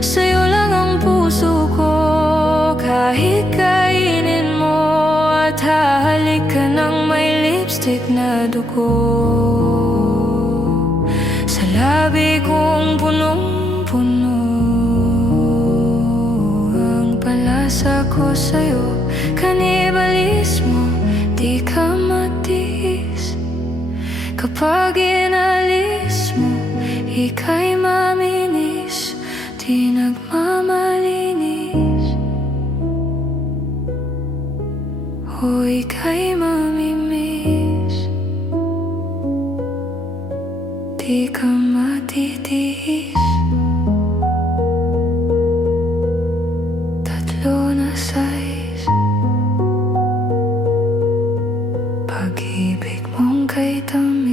sa'yo lang ang puso ko. Kahit kainin mo at hahalik ka ng may lips ko. Sa labi kong punong-puno ang palasa ko sa'yo. Kanibalismo, di ka matiis. Kapag inalis mo, ika'y maminis, di nagmamalinis. O ika'y mamimiss, di ka matitiis. Tatlo na size, pag-ibig mong kay tamis.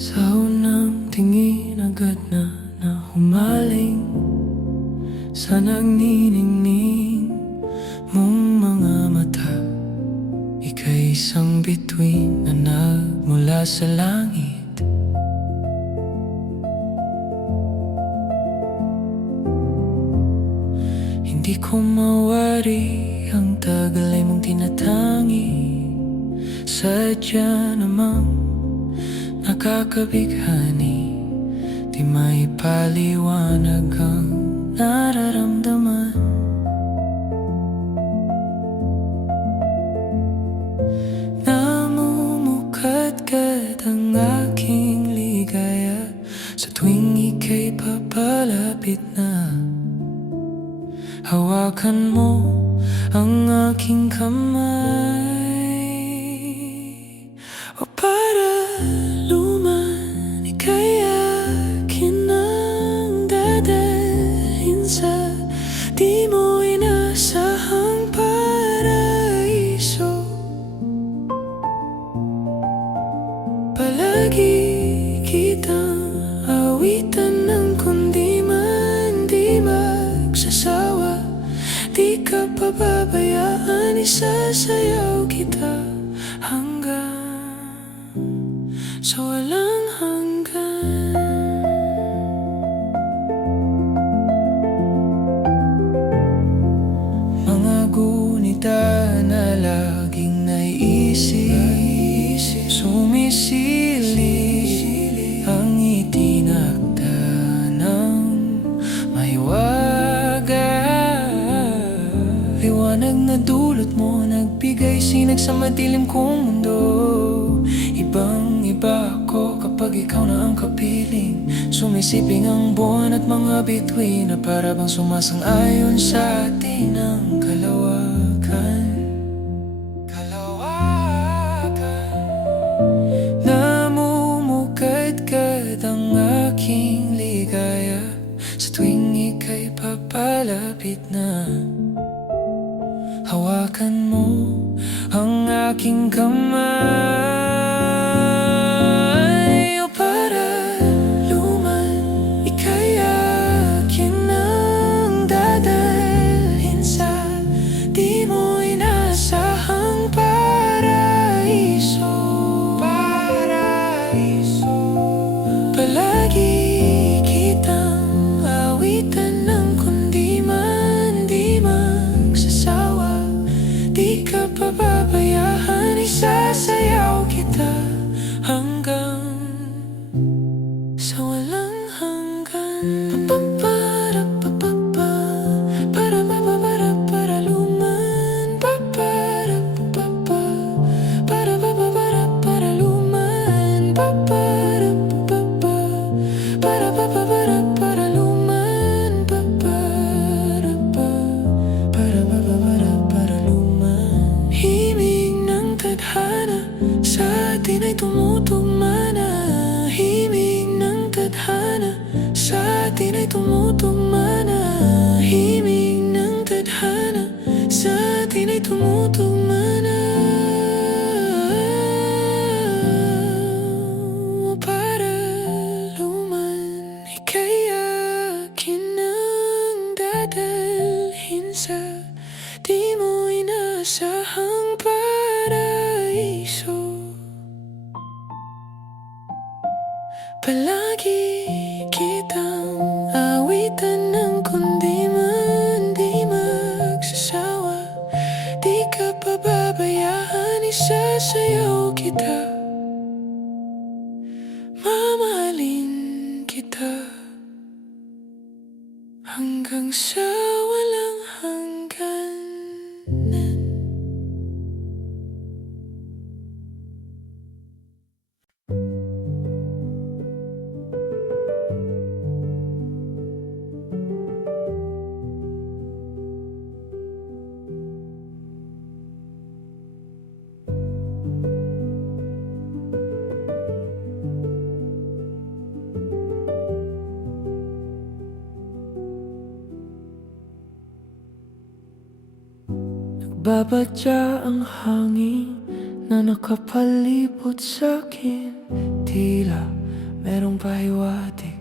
Sa unang tingin agad na humaling sa nagniningning mong mga mata. Ika'y isang bituin na nagmula sa langit. Hindi ko mawari ang tagal ay mong tinatangi. Sadya namang nakakabighani, di maipaliwanag ang nararamdaman. Namumukadkad ang aking ligaya sa tuwing ika'y papalapit na. Hawakan mo ang aking kamay, o para luman, ika'y akin ang dadalhin sa di mo inasahang paraiso. Palagi kitang awitan ng kundi man di magsasawa. Di ka pababayaan, isasayaw kita hanggang sa walang hanggan. Mga gunita na laging naiisip, sumisili ang itinakda ng mahiwaga. Liwanag na dulot mo, nagbigay sinag sa madilim kong mundo. Ibang-iba ako kapag ikaw na ang kapiling. Sumisiping ang buwan at mga bituin na para bang sumasang-ayon sa atin ang kalawakan. Namumukadkad ang aking ligaya sa tuwing ika'y papalapit na. Hawakan mo ang aking kamay, o para luman, ika'y akin ang dadalhin sa di mo inasahang paraiso. Palagi kitang awitan ng kundi man di magsasawa. Di ka pababayaan, isasayaw kita dadalhin sa di mo inaasahang paraiso. Palagi kitang awitan ng kundi man di magsasawa. Di ka pababayaan, isasayaw kita, mamahalin kita hanggang sa walang hangganan. Nagbabadya ang hangin na nakapalibot sa'kin. Tila merong pahiwatig,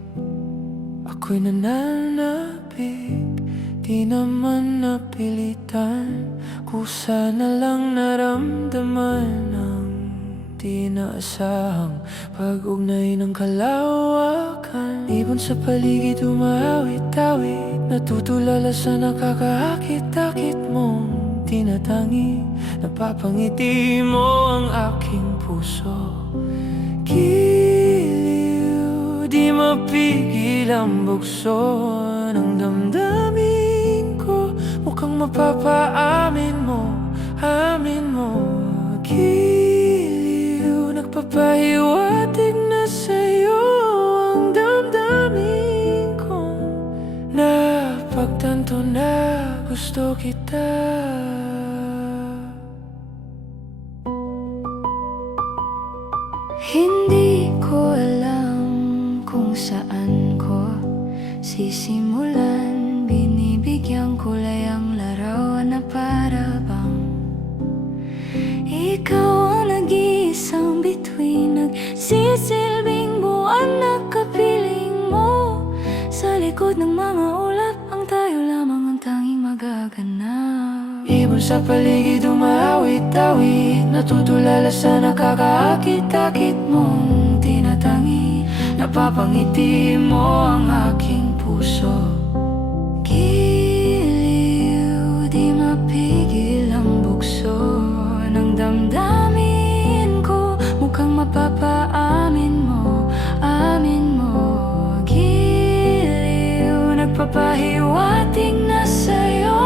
ako'y nananabik. Di naman napilitan, kusa na lang naramdaman ang di naasahang pag-ugnay ng kalawakan. Ibon sa paligid umawit-awit, natutulala sa nakakaakit-akit mong tinatangi. Napapangiti mo ang aking puso. Giliw, di mapigil ang bugso ng damdamin ko. Mukhang mapapaamin mo, amin mo. Giliw, nagpapahiwatig na sa'yo ang damdamin ko. Napagtanto na gusto kita. Hindi ko alam kung saan ko sisimulan. Binibigyang kulay ang larawan na para bang ikaw ang nag-iisang bituin, nagsisilbing buwan na kapiling mo. Sa likod ng mga ulap, ang tayo lamang ang tanging magaganap. Ibon sa paligid umawit-awit, natutulala sa nakakaakit-akit mong tinatangi. Napapangiti mo ang aking puso. Giliw, di mapigil ang bugso ng damdamin ko. Mukhang mapapaamin mo, amin mo. Giliw, nagpapahiwatig na sa'yo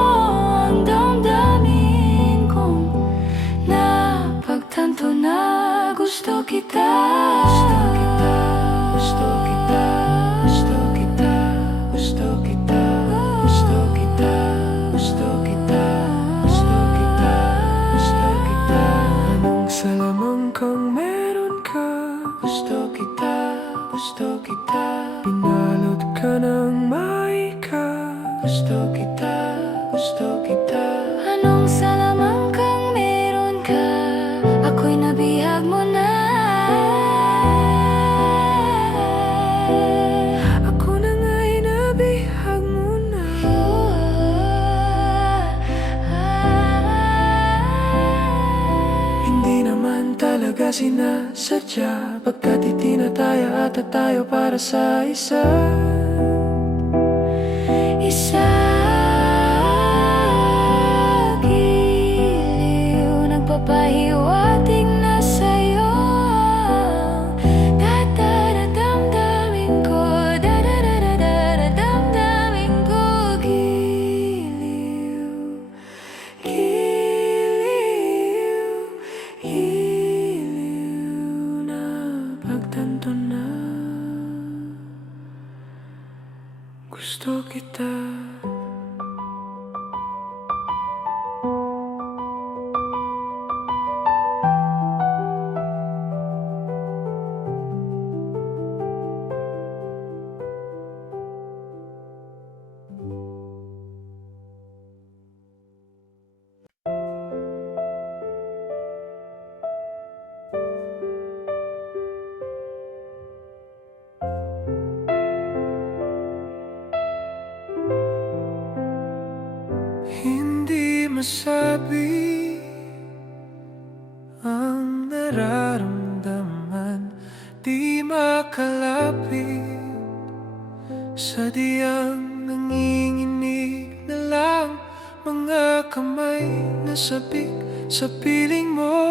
ang damdamin kong napagtanto na gusto kita. Gusto kita, gusto kita, gusto kita, gusto kita, gusto kita, gusto kita, gusto kita. Anong salamangkang meron ka? Gusto kita, gusto kita. Pinalot ka ng maika. Gusto kita, gusto kita. Anong salamangkang meron ka? Ako'y nabihag mo na. Ako na nga'y nabihag mo na. Hindi naman talaga sinasadya, pagkat itinataya at tayo para sa isa. Giliw, nagpapahiwatig na sa'yo damdamin ko, damdamin ko. Giliw, giliw, giliw na pagtanto na masabi ang nararamdaman, di makalapit. Sadyang nanginginig na lang mga kamay na sabik sa piling mo.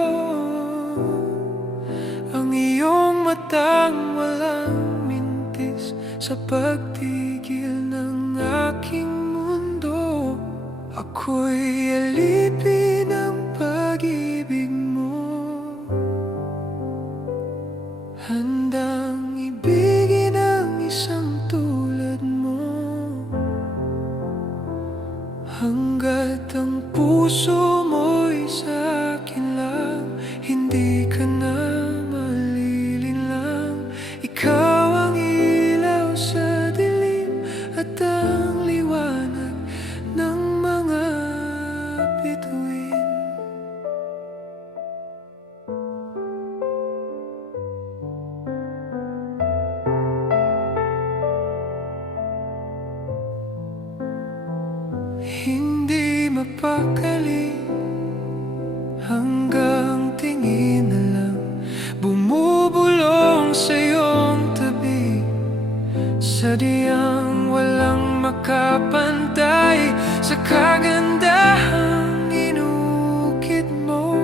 Ang iyong matang walang mintis sa pagtigil ng aking mundo. Ako'y alipin ng pag-ibig mo, handang ibigin ang isang tulad mo. Hanggat ang puso mo'y sa'kin lang, hindi ka na malilinlang. Ikaw ang ilaw sa dilim at ang liwanag ng mga bituin. Hindi mapakali, hanggang tingin na lang bumubulong sa iyong tabi. Sadyang walang makapantay sa kagandahang inukit mo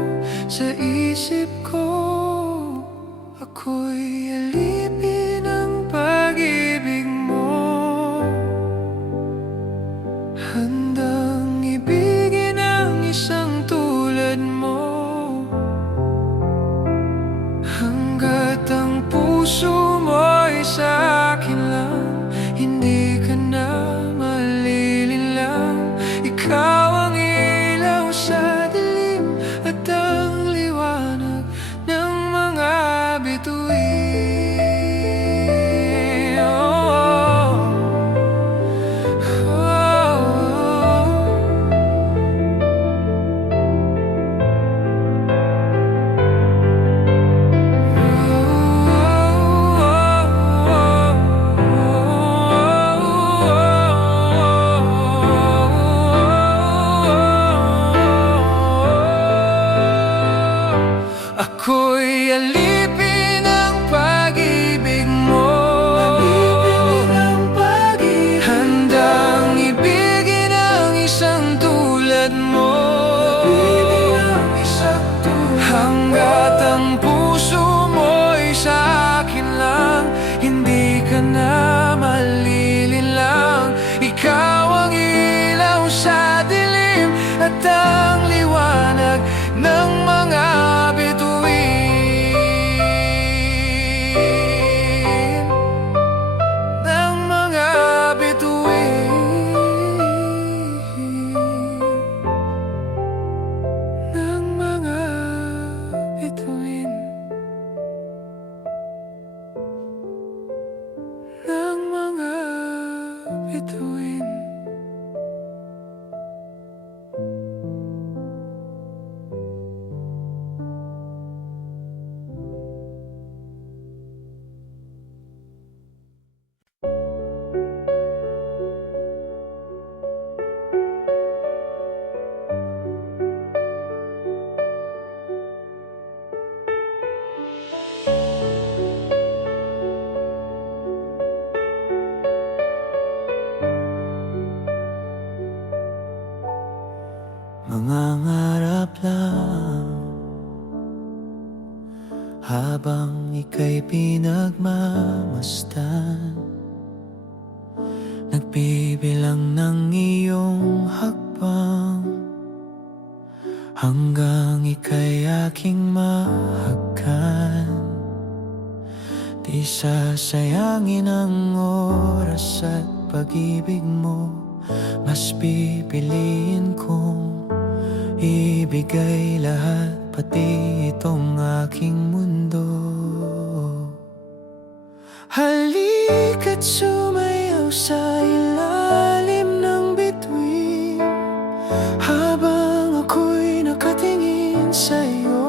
sa isip ko. Ako'y alipin ng pag-ibig mo, handang ibigin ang isang tulad mo. Hanggat ang puso mo'y sa'kin lang, hindi ka na malilinlang. Ikaw ang ilaw sa dilim at ang liwanag ng mga bituin. Ako'y alipin ng pag-ibig mo, handang ibigin ang isang tulad mo. Hanggat ang puso mo'y sa'kin lang, hindi ka na malilinlang. Ikaw ang ilaw sa dilim at ang liwanag ng mga bituin. Mangangarap lang habang ika'y pinagmamasdan, nagbibilang ng iyong hakbang, hanggang ika'y aking mahagkan. Di sasayangin ang oras at pag-ibig mo, mas pipiliin kong ibigay lahat, pati itong aking mundo. Halika't sumayaw sa ilalim ng bituin, habang ako'y nakatingin sa'yo.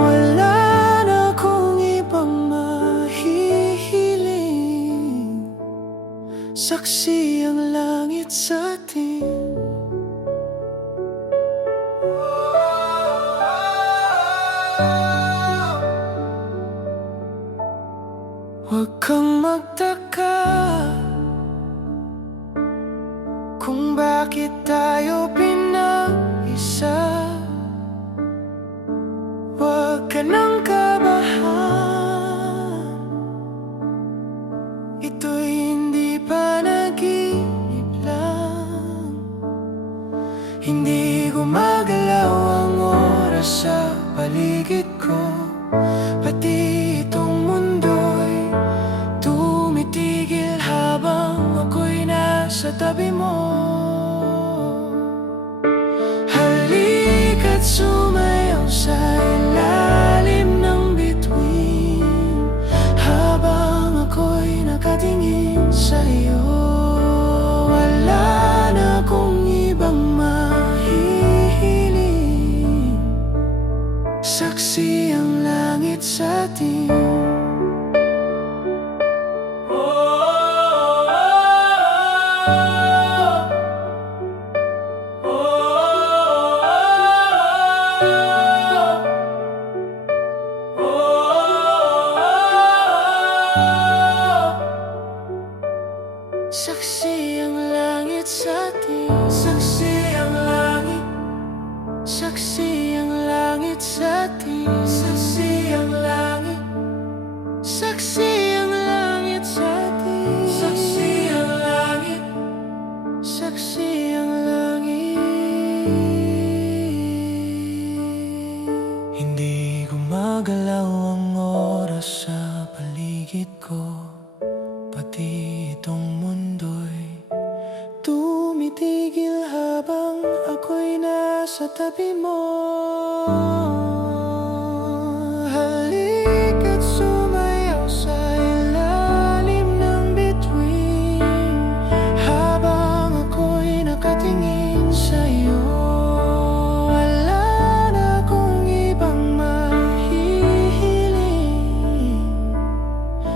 Wala na akong ibang mahihiling, saksi ang langit sa atin. kung bakit tayo pinaisa. Huwag ka nang kabahan, ito'y hindi panaginip lang. Hindi gumagalaw ang oras sa paligid ko, pati itong mundo'y tumitigil habang ako'y nasa tabi mo. Halika't sumayaw sa ilalim ng bituin, habang ako'y nakatingin sa'yo. Wala na akong ibang mahihiling, saksi ang langit sa atin. Saksi ang langit sa atin. Saksi ang langit. Saksi ang langit sa atin. Saksi ang langit. Saksi ang langit sa atin. Saksi ang langit. Saksi ang langit. Hindi gumagalaw ang oras sa paligid ko, pati itong mundo'y tumitigil habang ako'y nasa tabi mo. Halika't sumayaw sa ilalim ng bituin, habang ako'y nakatingin sa'yo. Wala na akong ibang mahihiling,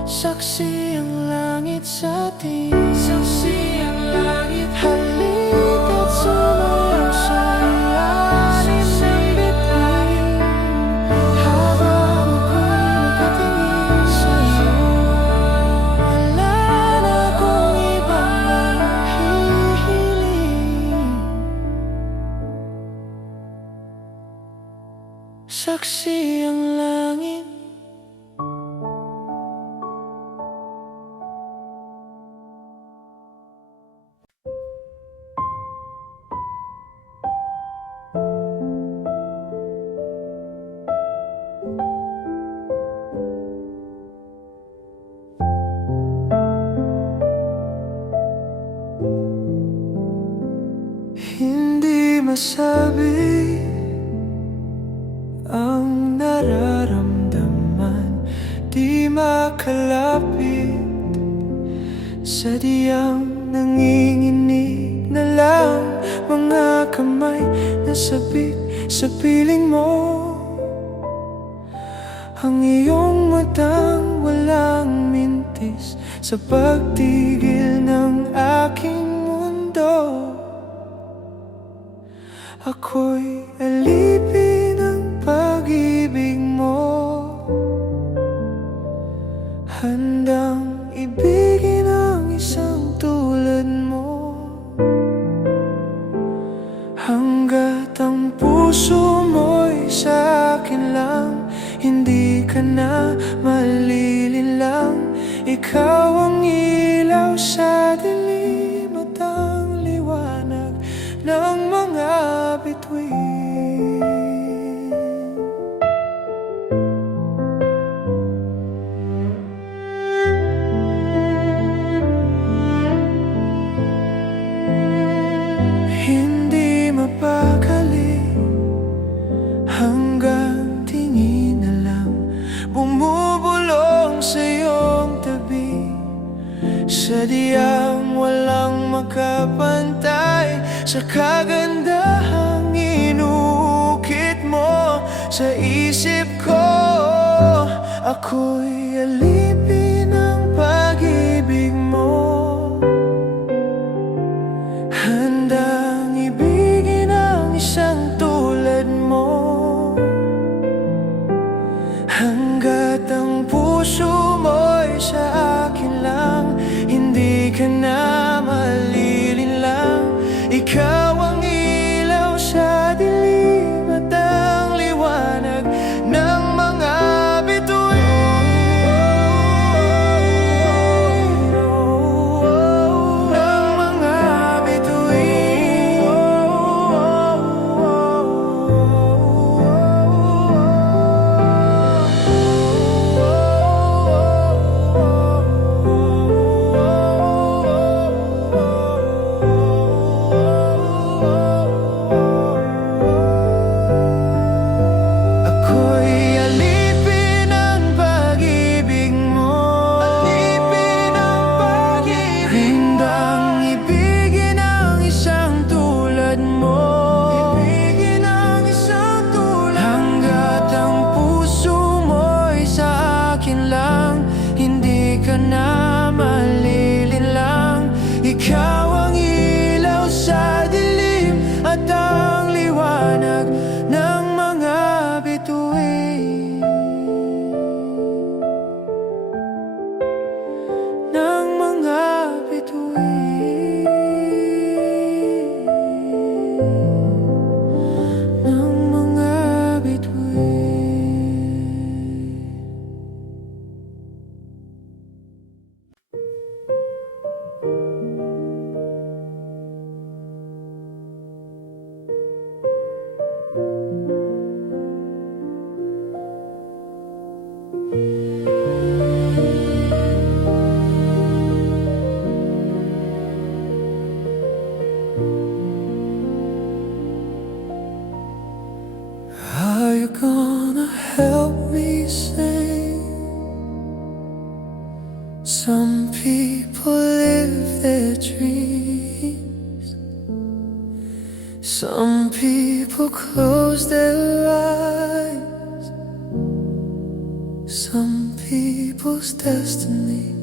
saksi ang langit sa atin. Saksi ang langit. Halika't sumayaw sa ilalim ng bituin, habang ako'y nakatingin sa'yo. Wala na akong ibang mahihiling, saksi ang langit. Hindi masabi ang nararamdaman, di makalapit, sadyang nanginginig na lang mga kamay na sabik sa piling mo. Ang iyong matang walang mintis sa pagtigil ng aking mundo. Ako'y alipin ng pag-ibig mo, handang ibigin ang isang tulad mo. Hanggat ang puso mo'y sa akin lang, hindi ka na malilinlang. Ikaw ang ilaw sa dilim at ang liwanag ng mga bituin. Hindi mapakali hanggang tingin na lang bumubulong sa iyong tabi, sadyang walang makapantay sa kagandahang inuukit mo sa isip ko. Ako'y alipin ng pag-ibig mo, handang ibigin ang isang tulad mo. Hanggat ang puso mo'y sa akin lang, hindi ka na malilinlang. Ikaw ang ilaw sa dilim at ang liwanag ng mga bituin. Ng mga bituin. Ako'y alipin ng pag-ibig mo. Alipin ng pag-ibig. Hindang ibigin ang isang tulad mo. Ibigin ang isang tulad. Hanggat ang puso mo'y sa akin lang, hindi ka na malilinlang. Ikaw ang ilaw sa dilim at ang liwanag ng mga bituin. Ng mga bituin. Ng mga bituin. Are you gonna help me sing? Some people live their dreams. Some people close their eyes. Some people's destiny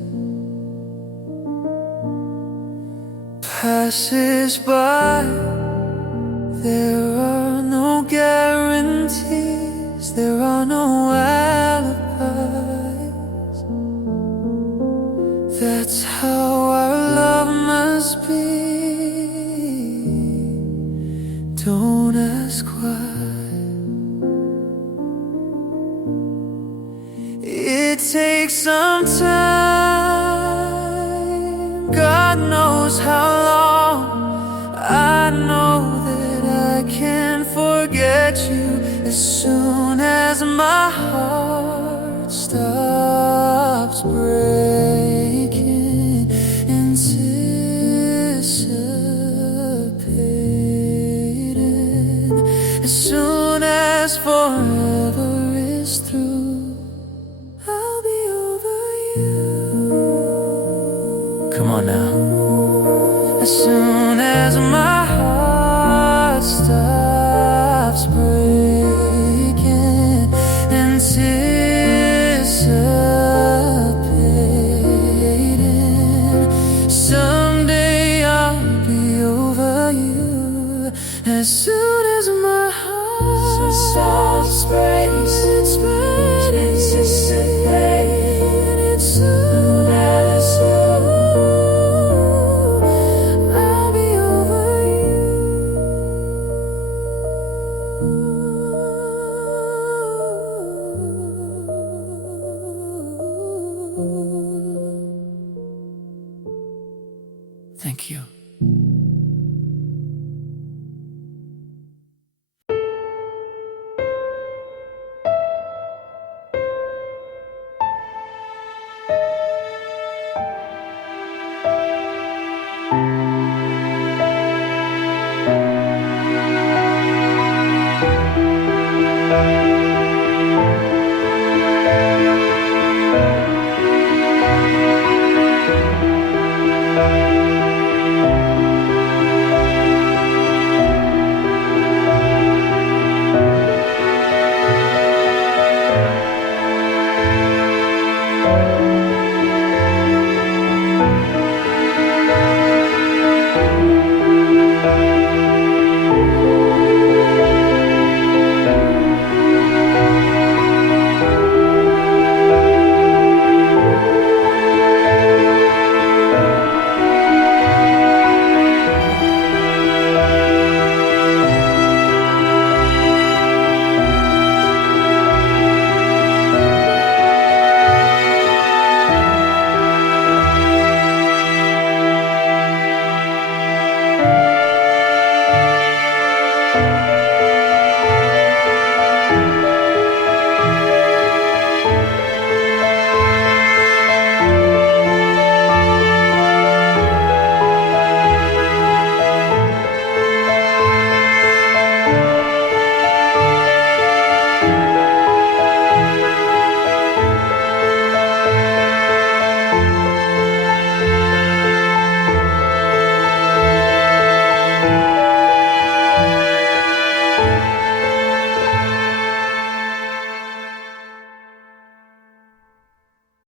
passes by. There are no guarantees, there are no alibis. That's how our love must be. Don't ask why. It takes some time, God knows how long. I know that I can't forget you as soon as my heart stops breaking, anticipating. As soon as forever is through, I'll be over you. Come on now. As soon as my heart stops breaking, anticipating, someday I'll be over you. As soon